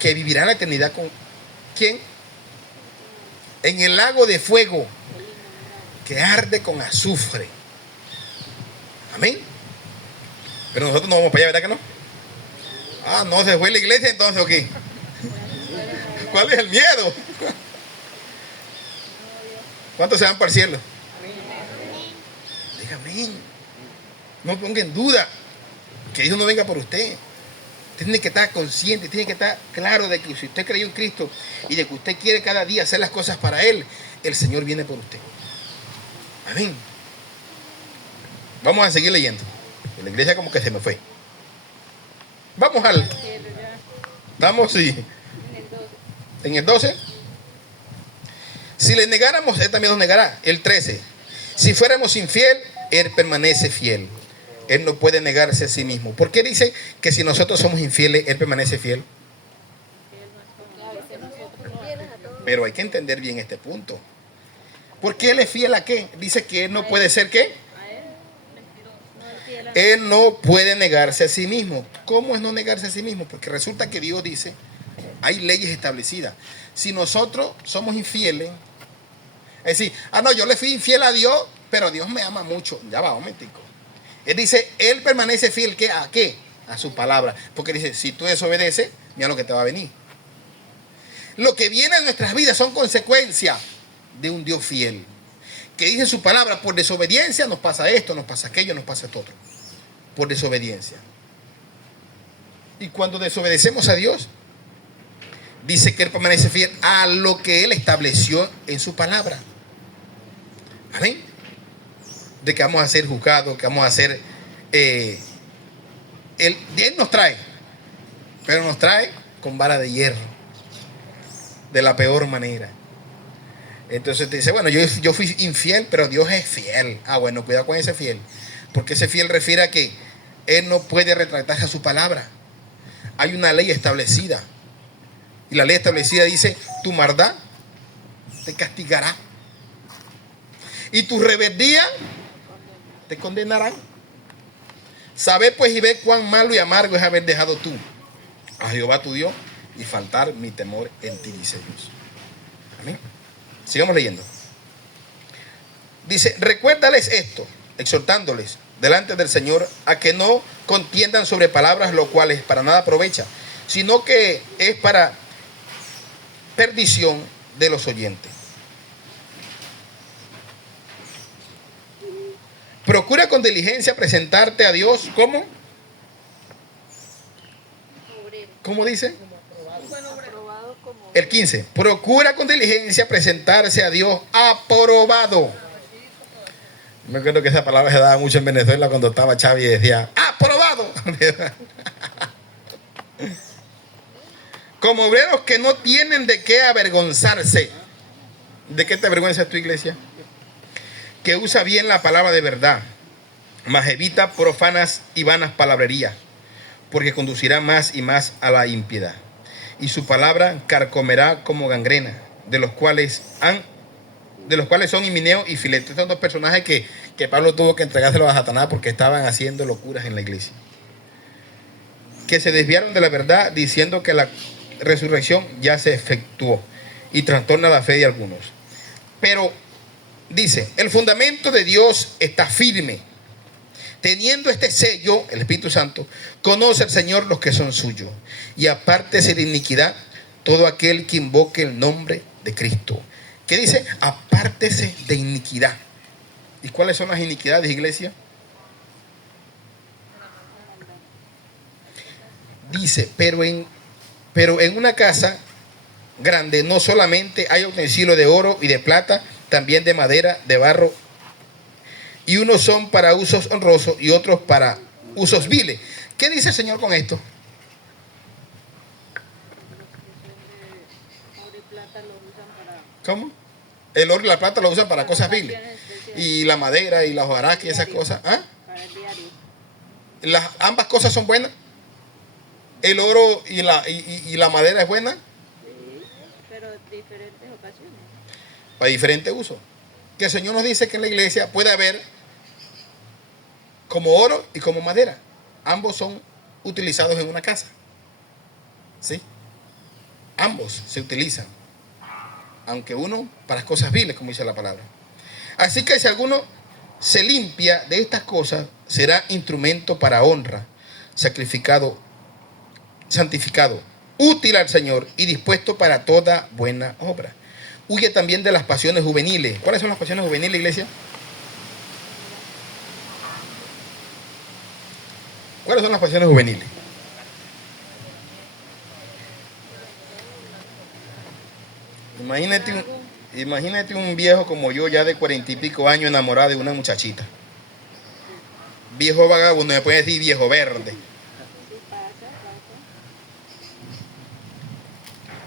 que vivirá la eternidad con ¿quién? En el lago de fuego que arde con azufre. Amén. Pero nosotros no vamos para allá, ¿verdad que no? Ah, no, se fue la iglesia entonces, ¿o qué? ¿Cuál es el miedo? ¿Cuántos se van para el cielo? Diga amén. No ponga en duda que Dios no venga por usted. Usted tiene que estar consciente, tiene que estar claro de que si usted creyó en Cristo y de que usted quiere cada día hacer las cosas para Él, el Señor viene por usted. Amén. Vamos a seguir leyendo. La iglesia como que se me fue. Vamos al... Estamos sí, en el 12. Si le negáramos, Él también nos negará. El 13. Si fuéramos infiel, Él permanece fiel. Él no puede negarse a sí mismo. ¿Por qué dice que si nosotros somos infieles, Él permanece fiel? Pero hay que entender bien este punto. ¿Por qué Él es fiel a qué? Dice que Él no puede ser ¿qué? Él no puede negarse a sí mismo. ¿Cómo es no negarse a sí mismo? Porque resulta que Dios dice, hay leyes establecidas. Si nosotros somos infieles, es decir, no, yo le fui infiel a Dios, pero Dios me ama mucho. Ya va, un momentico. Él dice, Él permanece fiel ¿qué? ¿A qué? A su palabra. Porque dice, si tú desobedeces, mira lo que te va a venir. Lo que viene en nuestras vidas son consecuencias de un Dios fiel. Que dice su palabra, por desobediencia nos pasa esto, nos pasa aquello, nos pasa esto otro. Por desobediencia. Y cuando desobedecemos a Dios, dice que Él permanece fiel a lo que Él estableció en su palabra. Amén. De que vamos a ser juzgados, que vamos a ser... Él nos trae, pero nos trae con vara de hierro, de la peor manera. Entonces te dice, bueno, yo fui infiel, pero Dios es fiel. Bueno, cuidado con ese fiel, porque ese fiel refiere a que Él no puede retractarse a su palabra. Hay una ley establecida, y la ley establecida dice, tu maldad te castigará, y tu rebeldía te condenarán. Sabe pues y ve cuán malo y amargo es haber dejado tú a Jehová tu Dios y faltar mi temor en ti, dice Dios. Amén. Sigamos leyendo. Dice, recuérdales esto, exhortándoles delante del Señor a que no contiendan sobre palabras, lo cual es para nada aprovecha, sino que es para perdición de los oyentes. Procura con diligencia presentarte a Dios como... ¿Cómo dice? El 15. Procura con diligencia presentarse a Dios aprobado. Me acuerdo que esa palabra se daba mucho en Venezuela cuando estaba Chávez y decía, aprobado. Como obreros que no tienen de qué avergonzarse. ¿De qué te avergüenzas tu iglesia? Que usa bien la palabra de verdad, mas evita profanas y vanas palabrerías, porque conducirá más y más a la impiedad. Y su palabra carcomerá como gangrena, de los cuales son Himeneo y Fileto. Estos son dos personajes que Pablo tuvo que entregárselo a Satanás porque estaban haciendo locuras en la iglesia. Que se desviaron de la verdad diciendo que la resurrección ya se efectuó y trastorna la fe de algunos. Pero dice, el fundamento de Dios está firme. Teniendo este sello, el Espíritu Santo, conoce el Señor los que son suyos. Y apártese de iniquidad todo aquel que invoque el nombre de Cristo. ¿Qué dice? Apártese de iniquidad. ¿Y cuáles son las iniquidades, iglesia? Dice, pero en una casa grande no solamente hay utensilios de oro y de plata, también de madera, de barro, y unos son para usos honrosos y otros para usos viles. ¿Qué dice el Señor con esto? ¿Cómo? El oro y la plata lo usan para cosas viles. Y la madera y la hojarasca y esas cosas. ¿Ah? Ambas cosas son buenas. El oro y la madera es buena. Pero en diferentes ocasiones. Para diferentes usos. Que el Señor nos dice que en la iglesia puede haber como oro y como madera. Ambos son utilizados en una casa. ¿Sí? Ambos se utilizan. Aunque uno para cosas viles, como dice la palabra. Así que si alguno se limpia de estas cosas, será instrumento para honra, sacrificado, santificado, útil al Señor y dispuesto para toda buena obra. Huye también de las pasiones juveniles. ¿Cuáles son las pasiones juveniles, iglesia? ¿Cuáles son las pasiones juveniles? Imagínate un viejo como yo, ya de 40 y pico años, enamorado de una muchachita. Viejo vagabundo, me puede decir viejo verde. Sí, pasa.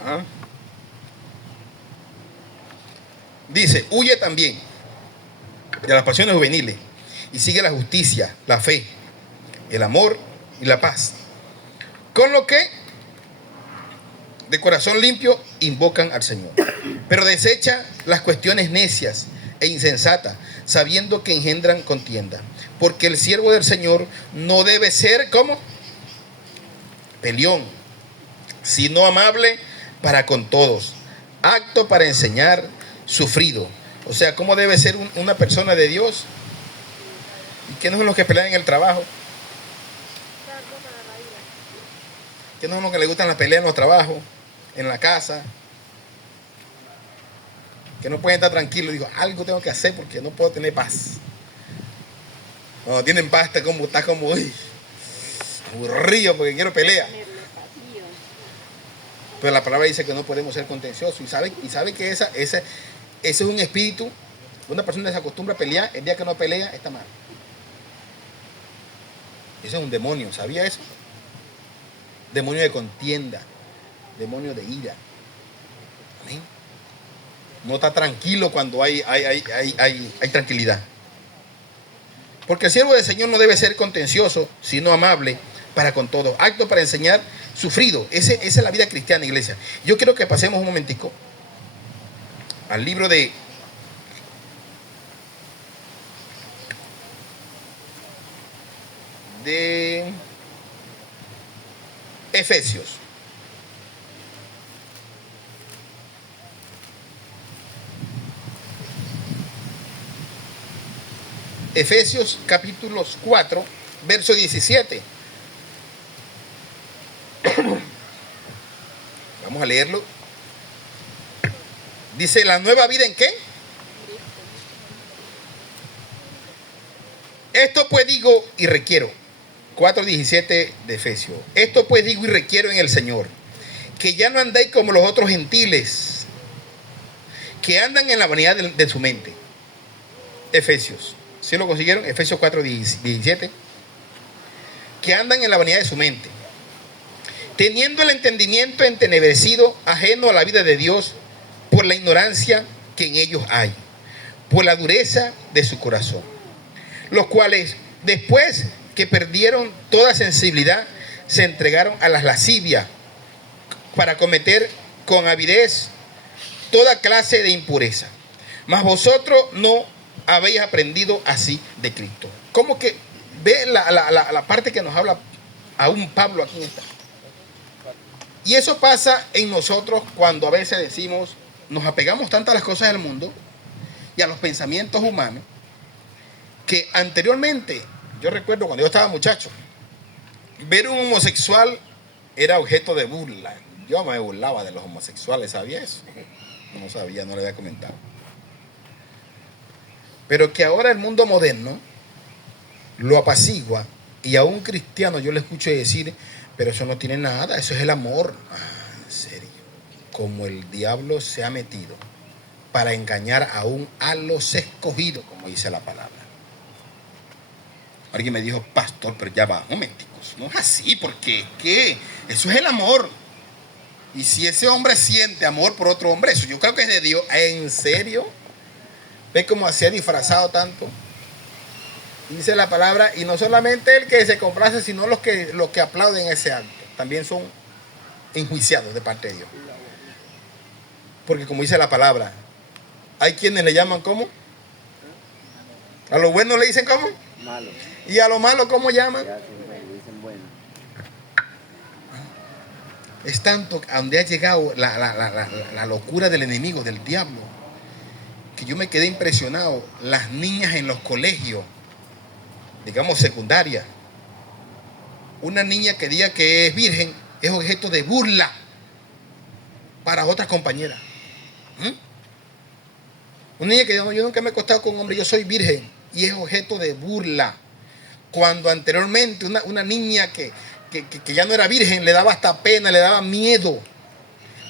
¿Ah? Dice, huye también de las pasiones juveniles y sigue la justicia, la fe, el amor y la paz. Con lo que de corazón limpio invocan al Señor. Pero desecha las cuestiones necias e insensatas, sabiendo que engendran contienda. Porque el siervo del Señor no debe ser, ¿cómo? Peleón, sino amable para con todos, apto para enseñar, sufrido. O sea, ¿cómo debe ser una persona de Dios? ¿Y qué no son los que pelean en el trabajo? Cargo para la vida. ¿Qué no son los que les gustan las peleas en los trabajos, en la casa? Que no pueden estar tranquilos. Digo, algo tengo que hacer porque no puedo tener paz. Cuando tienen paz está como uy, aburrido porque quiero pelea. Tenerle pasión. Pero la palabra dice que no podemos ser contenciosos. Y sabe que ese es un espíritu. Una persona que se acostumbra a pelear, el día que no pelea está mal. Ese es un demonio, ¿sabía eso? Demonio de contienda, demonio de ira. Amén. No está tranquilo cuando hay tranquilidad. Porque el siervo del Señor no debe ser contencioso, sino amable para con todos, apto para enseñar, sufrido. Esa es la vida cristiana, iglesia. Yo quiero que pasemos un momentico al libro de Efesios. Efesios capítulo 4, verso 17. Vamos a leerlo. Dice, ¿la nueva vida en qué? Esto pues digo y requiero. 4:17 de Efesios. Esto pues digo y requiero en el Señor, que ya no andéis como los otros gentiles, que andan en la vanidad de su mente. Efesios. ¿Sí lo consiguieron? Efesios 4:17. Que andan en la vanidad de su mente, teniendo el entendimiento entenebrecido, ajeno a la vida de Dios, por la ignorancia que en ellos hay, por la dureza de su corazón, los cuales, después que perdieron toda sensibilidad, se entregaron a las lascivias para cometer con avidez toda clase de impureza. Mas vosotros no habéis aprendido así de Cristo. ¿Cómo que ve la parte que nos habla aún Pablo aquí está? Y eso pasa en nosotros cuando a veces decimos, nos apegamos tanto a las cosas del mundo y a los pensamientos humanos, que anteriormente, yo recuerdo cuando yo estaba muchacho, ver un homosexual era objeto de burla. Yo me burlaba de los homosexuales, ¿sabía eso? No sabía, no le había comentado. Pero que ahora el mundo moderno lo apacigua, y a un cristiano yo le escucho decir, pero eso no tiene nada, eso es el amor. En serio, como el diablo se ha metido para engañar aún a los escogidos, como dice la palabra. Alguien me dijo, pastor, pero ya va, momenticos, no es así, porque ¿qué? Eso es el amor. Y si ese hombre siente amor por otro hombre, eso yo creo que es de Dios. ¿En serio? ¿Ves cómo se ha disfrazado tanto? Dice la palabra, y no solamente el que se complace, sino los que aplauden ese acto, también son enjuiciados de parte de Dios. Porque como dice la palabra, hay quienes le llaman ¿cómo? A lo bueno le dicen ¿cómo? Malo. Y a lo malo ¿cómo llaman? Ya se dicen bueno. Es tanto a donde ha llegado la locura del enemigo, del diablo, que yo me quedé impresionado. Las niñas en los colegios, digamos secundaria, una niña que diga que es virgen es objeto de burla para otras compañeras. Una niña que dice, no, yo nunca me he acostado con un hombre, yo soy virgen. Y es objeto de burla. Cuando anteriormente una niña que ya no era virgen le daba hasta pena, le daba miedo.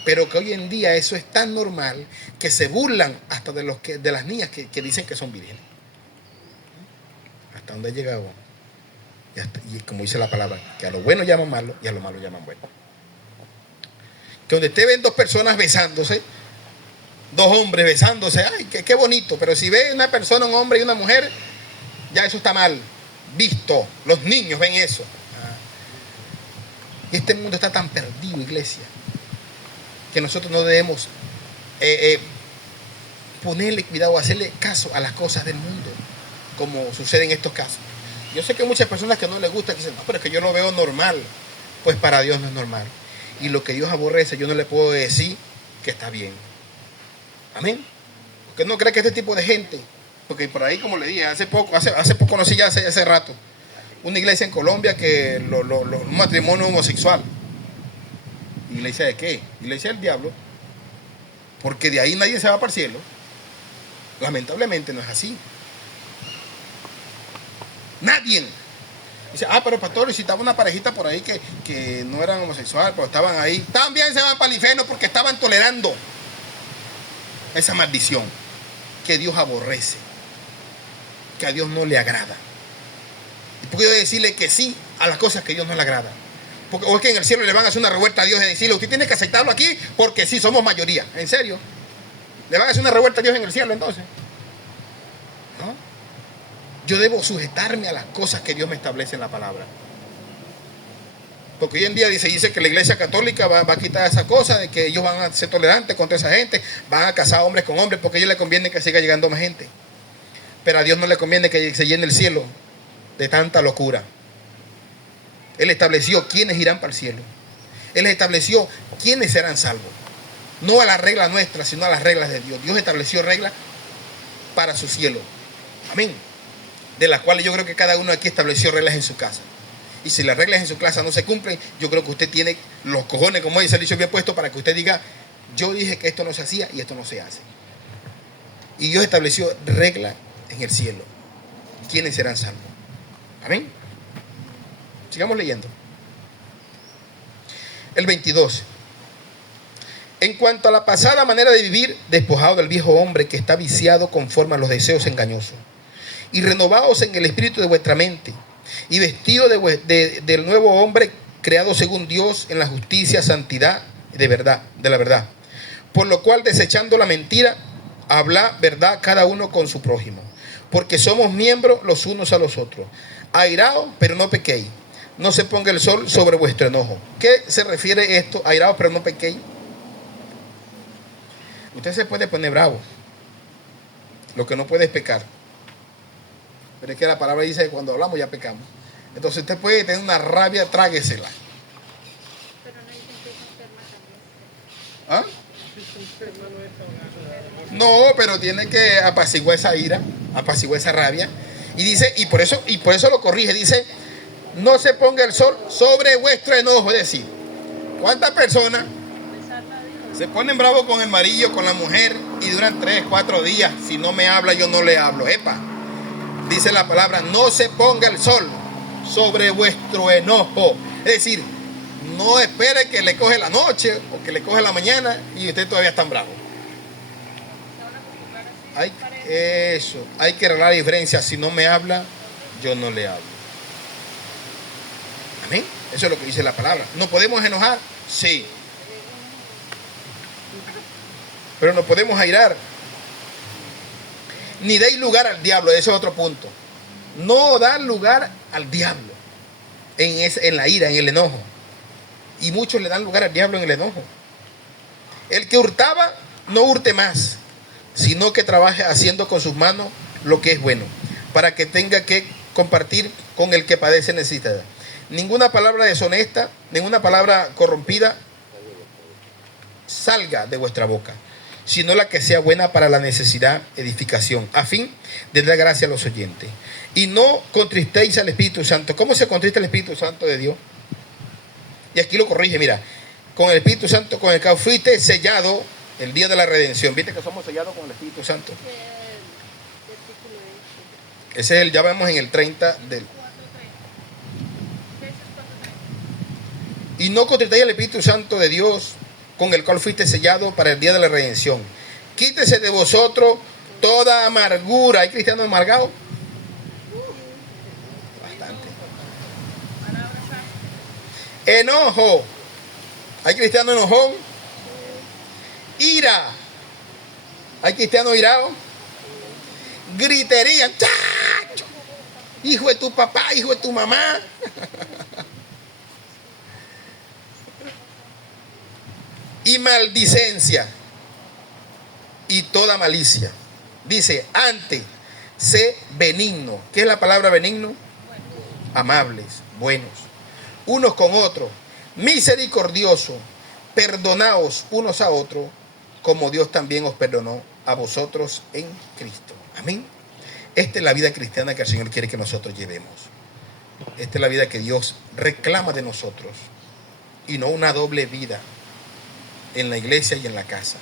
Pero que hoy en día eso es tan normal que se burlan hasta de las niñas que dicen que son vírgenes. Hasta donde ha llegado. Y como dice la palabra, que a lo bueno llaman malo y a lo malo llaman bueno. Que donde usted ven dos personas besándose, dos hombres besándose, ay, qué bonito. Pero si ve una persona, un hombre y una mujer, ya eso está mal visto. Los niños ven eso. Y este mundo está tan perdido, iglesia, que nosotros no debemos ponerle cuidado, hacerle caso a las cosas del mundo, como sucede en estos casos. Yo sé que hay muchas personas que no les gusta, que dicen, no, pero es que yo lo veo normal. Pues para Dios no es normal. Y lo que Dios aborrece, yo no le puedo decir que está bien. Amén. Porque no cree que este tipo de gente, porque por ahí, como le dije, hace poco conocí ya hace rato, una iglesia en Colombia que un matrimonio homosexual. ¿Iglesia de qué? Iglesia del diablo. Porque de ahí nadie se va para el cielo. Lamentablemente no es así. Nadie. Dice, pero pastor, y si estaba una parejita por ahí que no eran homosexuales, pero estaban ahí, también se van para el infierno porque estaban tolerando esa maldición que Dios aborrece, que a Dios no le agrada. ¿Y por qué yo decirle que sí a las cosas que a Dios no le agrada? Porque o es que en el cielo le van a hacer una revuelta a Dios y decirle, usted tiene que aceptarlo aquí porque sí, somos mayoría. ¿En serio? ¿Le van a hacer una revuelta a Dios en el cielo entonces? ¿No? Yo debo sujetarme a las cosas que Dios me establece en la palabra. Porque hoy en día dice que la iglesia católica va a quitar esa cosa de que ellos van a ser tolerantes contra esa gente, van a casar hombres con hombres porque a ellos les conviene que siga llegando más gente. Pero a Dios no le conviene que se llene el cielo de tanta locura. Él estableció quiénes irán para el cielo. Él estableció quiénes serán salvos. No a las reglas nuestras, sino a las reglas de Dios. Dios estableció reglas para su cielo. Amén. De las cuales yo creo que cada uno aquí estableció reglas en su casa. Y si las reglas en su casa no se cumplen, yo creo que usted tiene los cojones, como dice el dicho bien puesto, para que usted diga, yo dije que esto no se hacía y esto no se hace. Y Dios estableció reglas en el cielo. ¿Quiénes serán salvos? Amén. Sigamos leyendo. El 22. En cuanto a la pasada manera de vivir, despojado del viejo hombre que está viciado conforme a los deseos engañosos, y renovaos en el espíritu de vuestra mente, y vestido del nuevo hombre creado según Dios en la justicia, santidad de la verdad. Por lo cual, desechando la mentira, habla verdad cada uno con su prójimo, porque somos miembros los unos a los otros. Airaos, pero no pequéis. No se ponga el sol sobre vuestro enojo. ¿Qué se refiere esto? Airaos, pero no pequéis. Usted se puede poner bravo. Lo que no puede es pecar. Pero es que la palabra dice que cuando hablamos ya pecamos. Entonces usted puede tener una rabia, tráguesela. Pero no dicen que es enferma también. ¿Ah? No, pero tiene que apaciguar esa ira, apaciguar esa rabia. Y dice, y por eso lo corrige, dice, no se ponga el sol sobre vuestro enojo. Es decir, ¿cuántas personas se ponen bravos con el marido, con la mujer, y duran 3, 4 días? Si no me habla, yo no le hablo. Epa, dice la palabra, no se ponga el sol sobre vuestro enojo. Es decir, no espere que le coge la noche o que le coge la mañana y usted todavía está bravo. Hay que arreglar la diferencia. Si no me habla, yo no le hablo. Amén. Eso es lo que dice la palabra. ¿Nos podemos enojar? Sí. Pero no podemos airar. Ni deis lugar al diablo. Ese es otro punto. No dar lugar al diablo en la ira, en el enojo. Y muchos le dan lugar al diablo en el enojo. El que hurtaba, no hurte más, sino que trabaje haciendo con sus manos lo que es bueno, para que tenga que compartir con el que padece necesidad. Ninguna palabra deshonesta, ninguna palabra corrompida salga de vuestra boca, sino la que sea buena para la necesidad, edificación, a fin de dar gracia a los oyentes. Y no contristéis al Espíritu Santo. ¿Cómo se contrista el Espíritu Santo de Dios? Y aquí lo corrige, mira, con el Espíritu Santo, con el que fuiste sellado El día de la redención. ¿Viste que somos sellados con el Espíritu Santo? ¿Qué artículo es? Ese es el, ya vemos en el 30 del... Y no contristéis el Espíritu Santo de Dios, con el cual fuiste sellado para el día de la redención. Quítese de vosotros toda amargura. ¿Hay cristianos amargados? Bastante. Enojo. ¿Hay cristianos enojón? Ira. ¿Hay cristianos irados? Gritería. ¡Chacho! Hijo de tu papá, hijo de tu mamá. Y maldicencia y toda malicia. Dice, antes, sé benigno. ¿Qué es la palabra benigno? Amables, buenos, unos con otros, misericordiosos, perdonaos unos a otros, como Dios también os perdonó a vosotros en Cristo. Amén. Esta es la vida cristiana que el Señor quiere que nosotros llevemos. Esta es la vida que Dios reclama de nosotros, y no una doble vida en la iglesia y en la casa.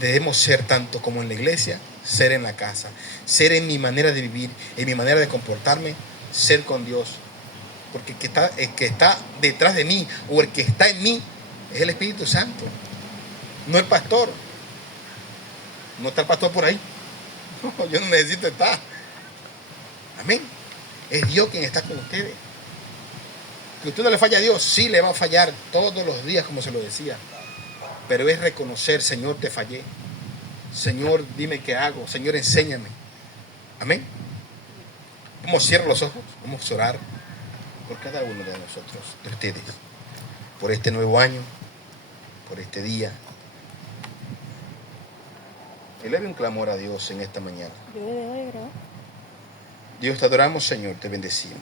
Debemos ser tanto como en la iglesia, ser en la casa, ser en mi manera de vivir, en mi manera de comportarme, ser con Dios. Porque el que está detrás de mí, o el que está en mí, es el Espíritu Santo, no el pastor. No está el pastor por ahí. No, yo no necesito estar. Amén. Es Dios quien está con ustedes. Que usted no le falla a Dios, sí le va a fallar todos los días, como se lo decía. Pero es reconocer, Señor, te fallé. Señor, dime qué hago. Señor, enséñame. Amén. Vamos a cerrar los ojos. Vamos a orar por cada uno de nosotros, de ustedes. Por este nuevo año, por este día. Eleve un clamor a Dios en esta mañana. Dios, te adoramos, Señor, te bendecimos.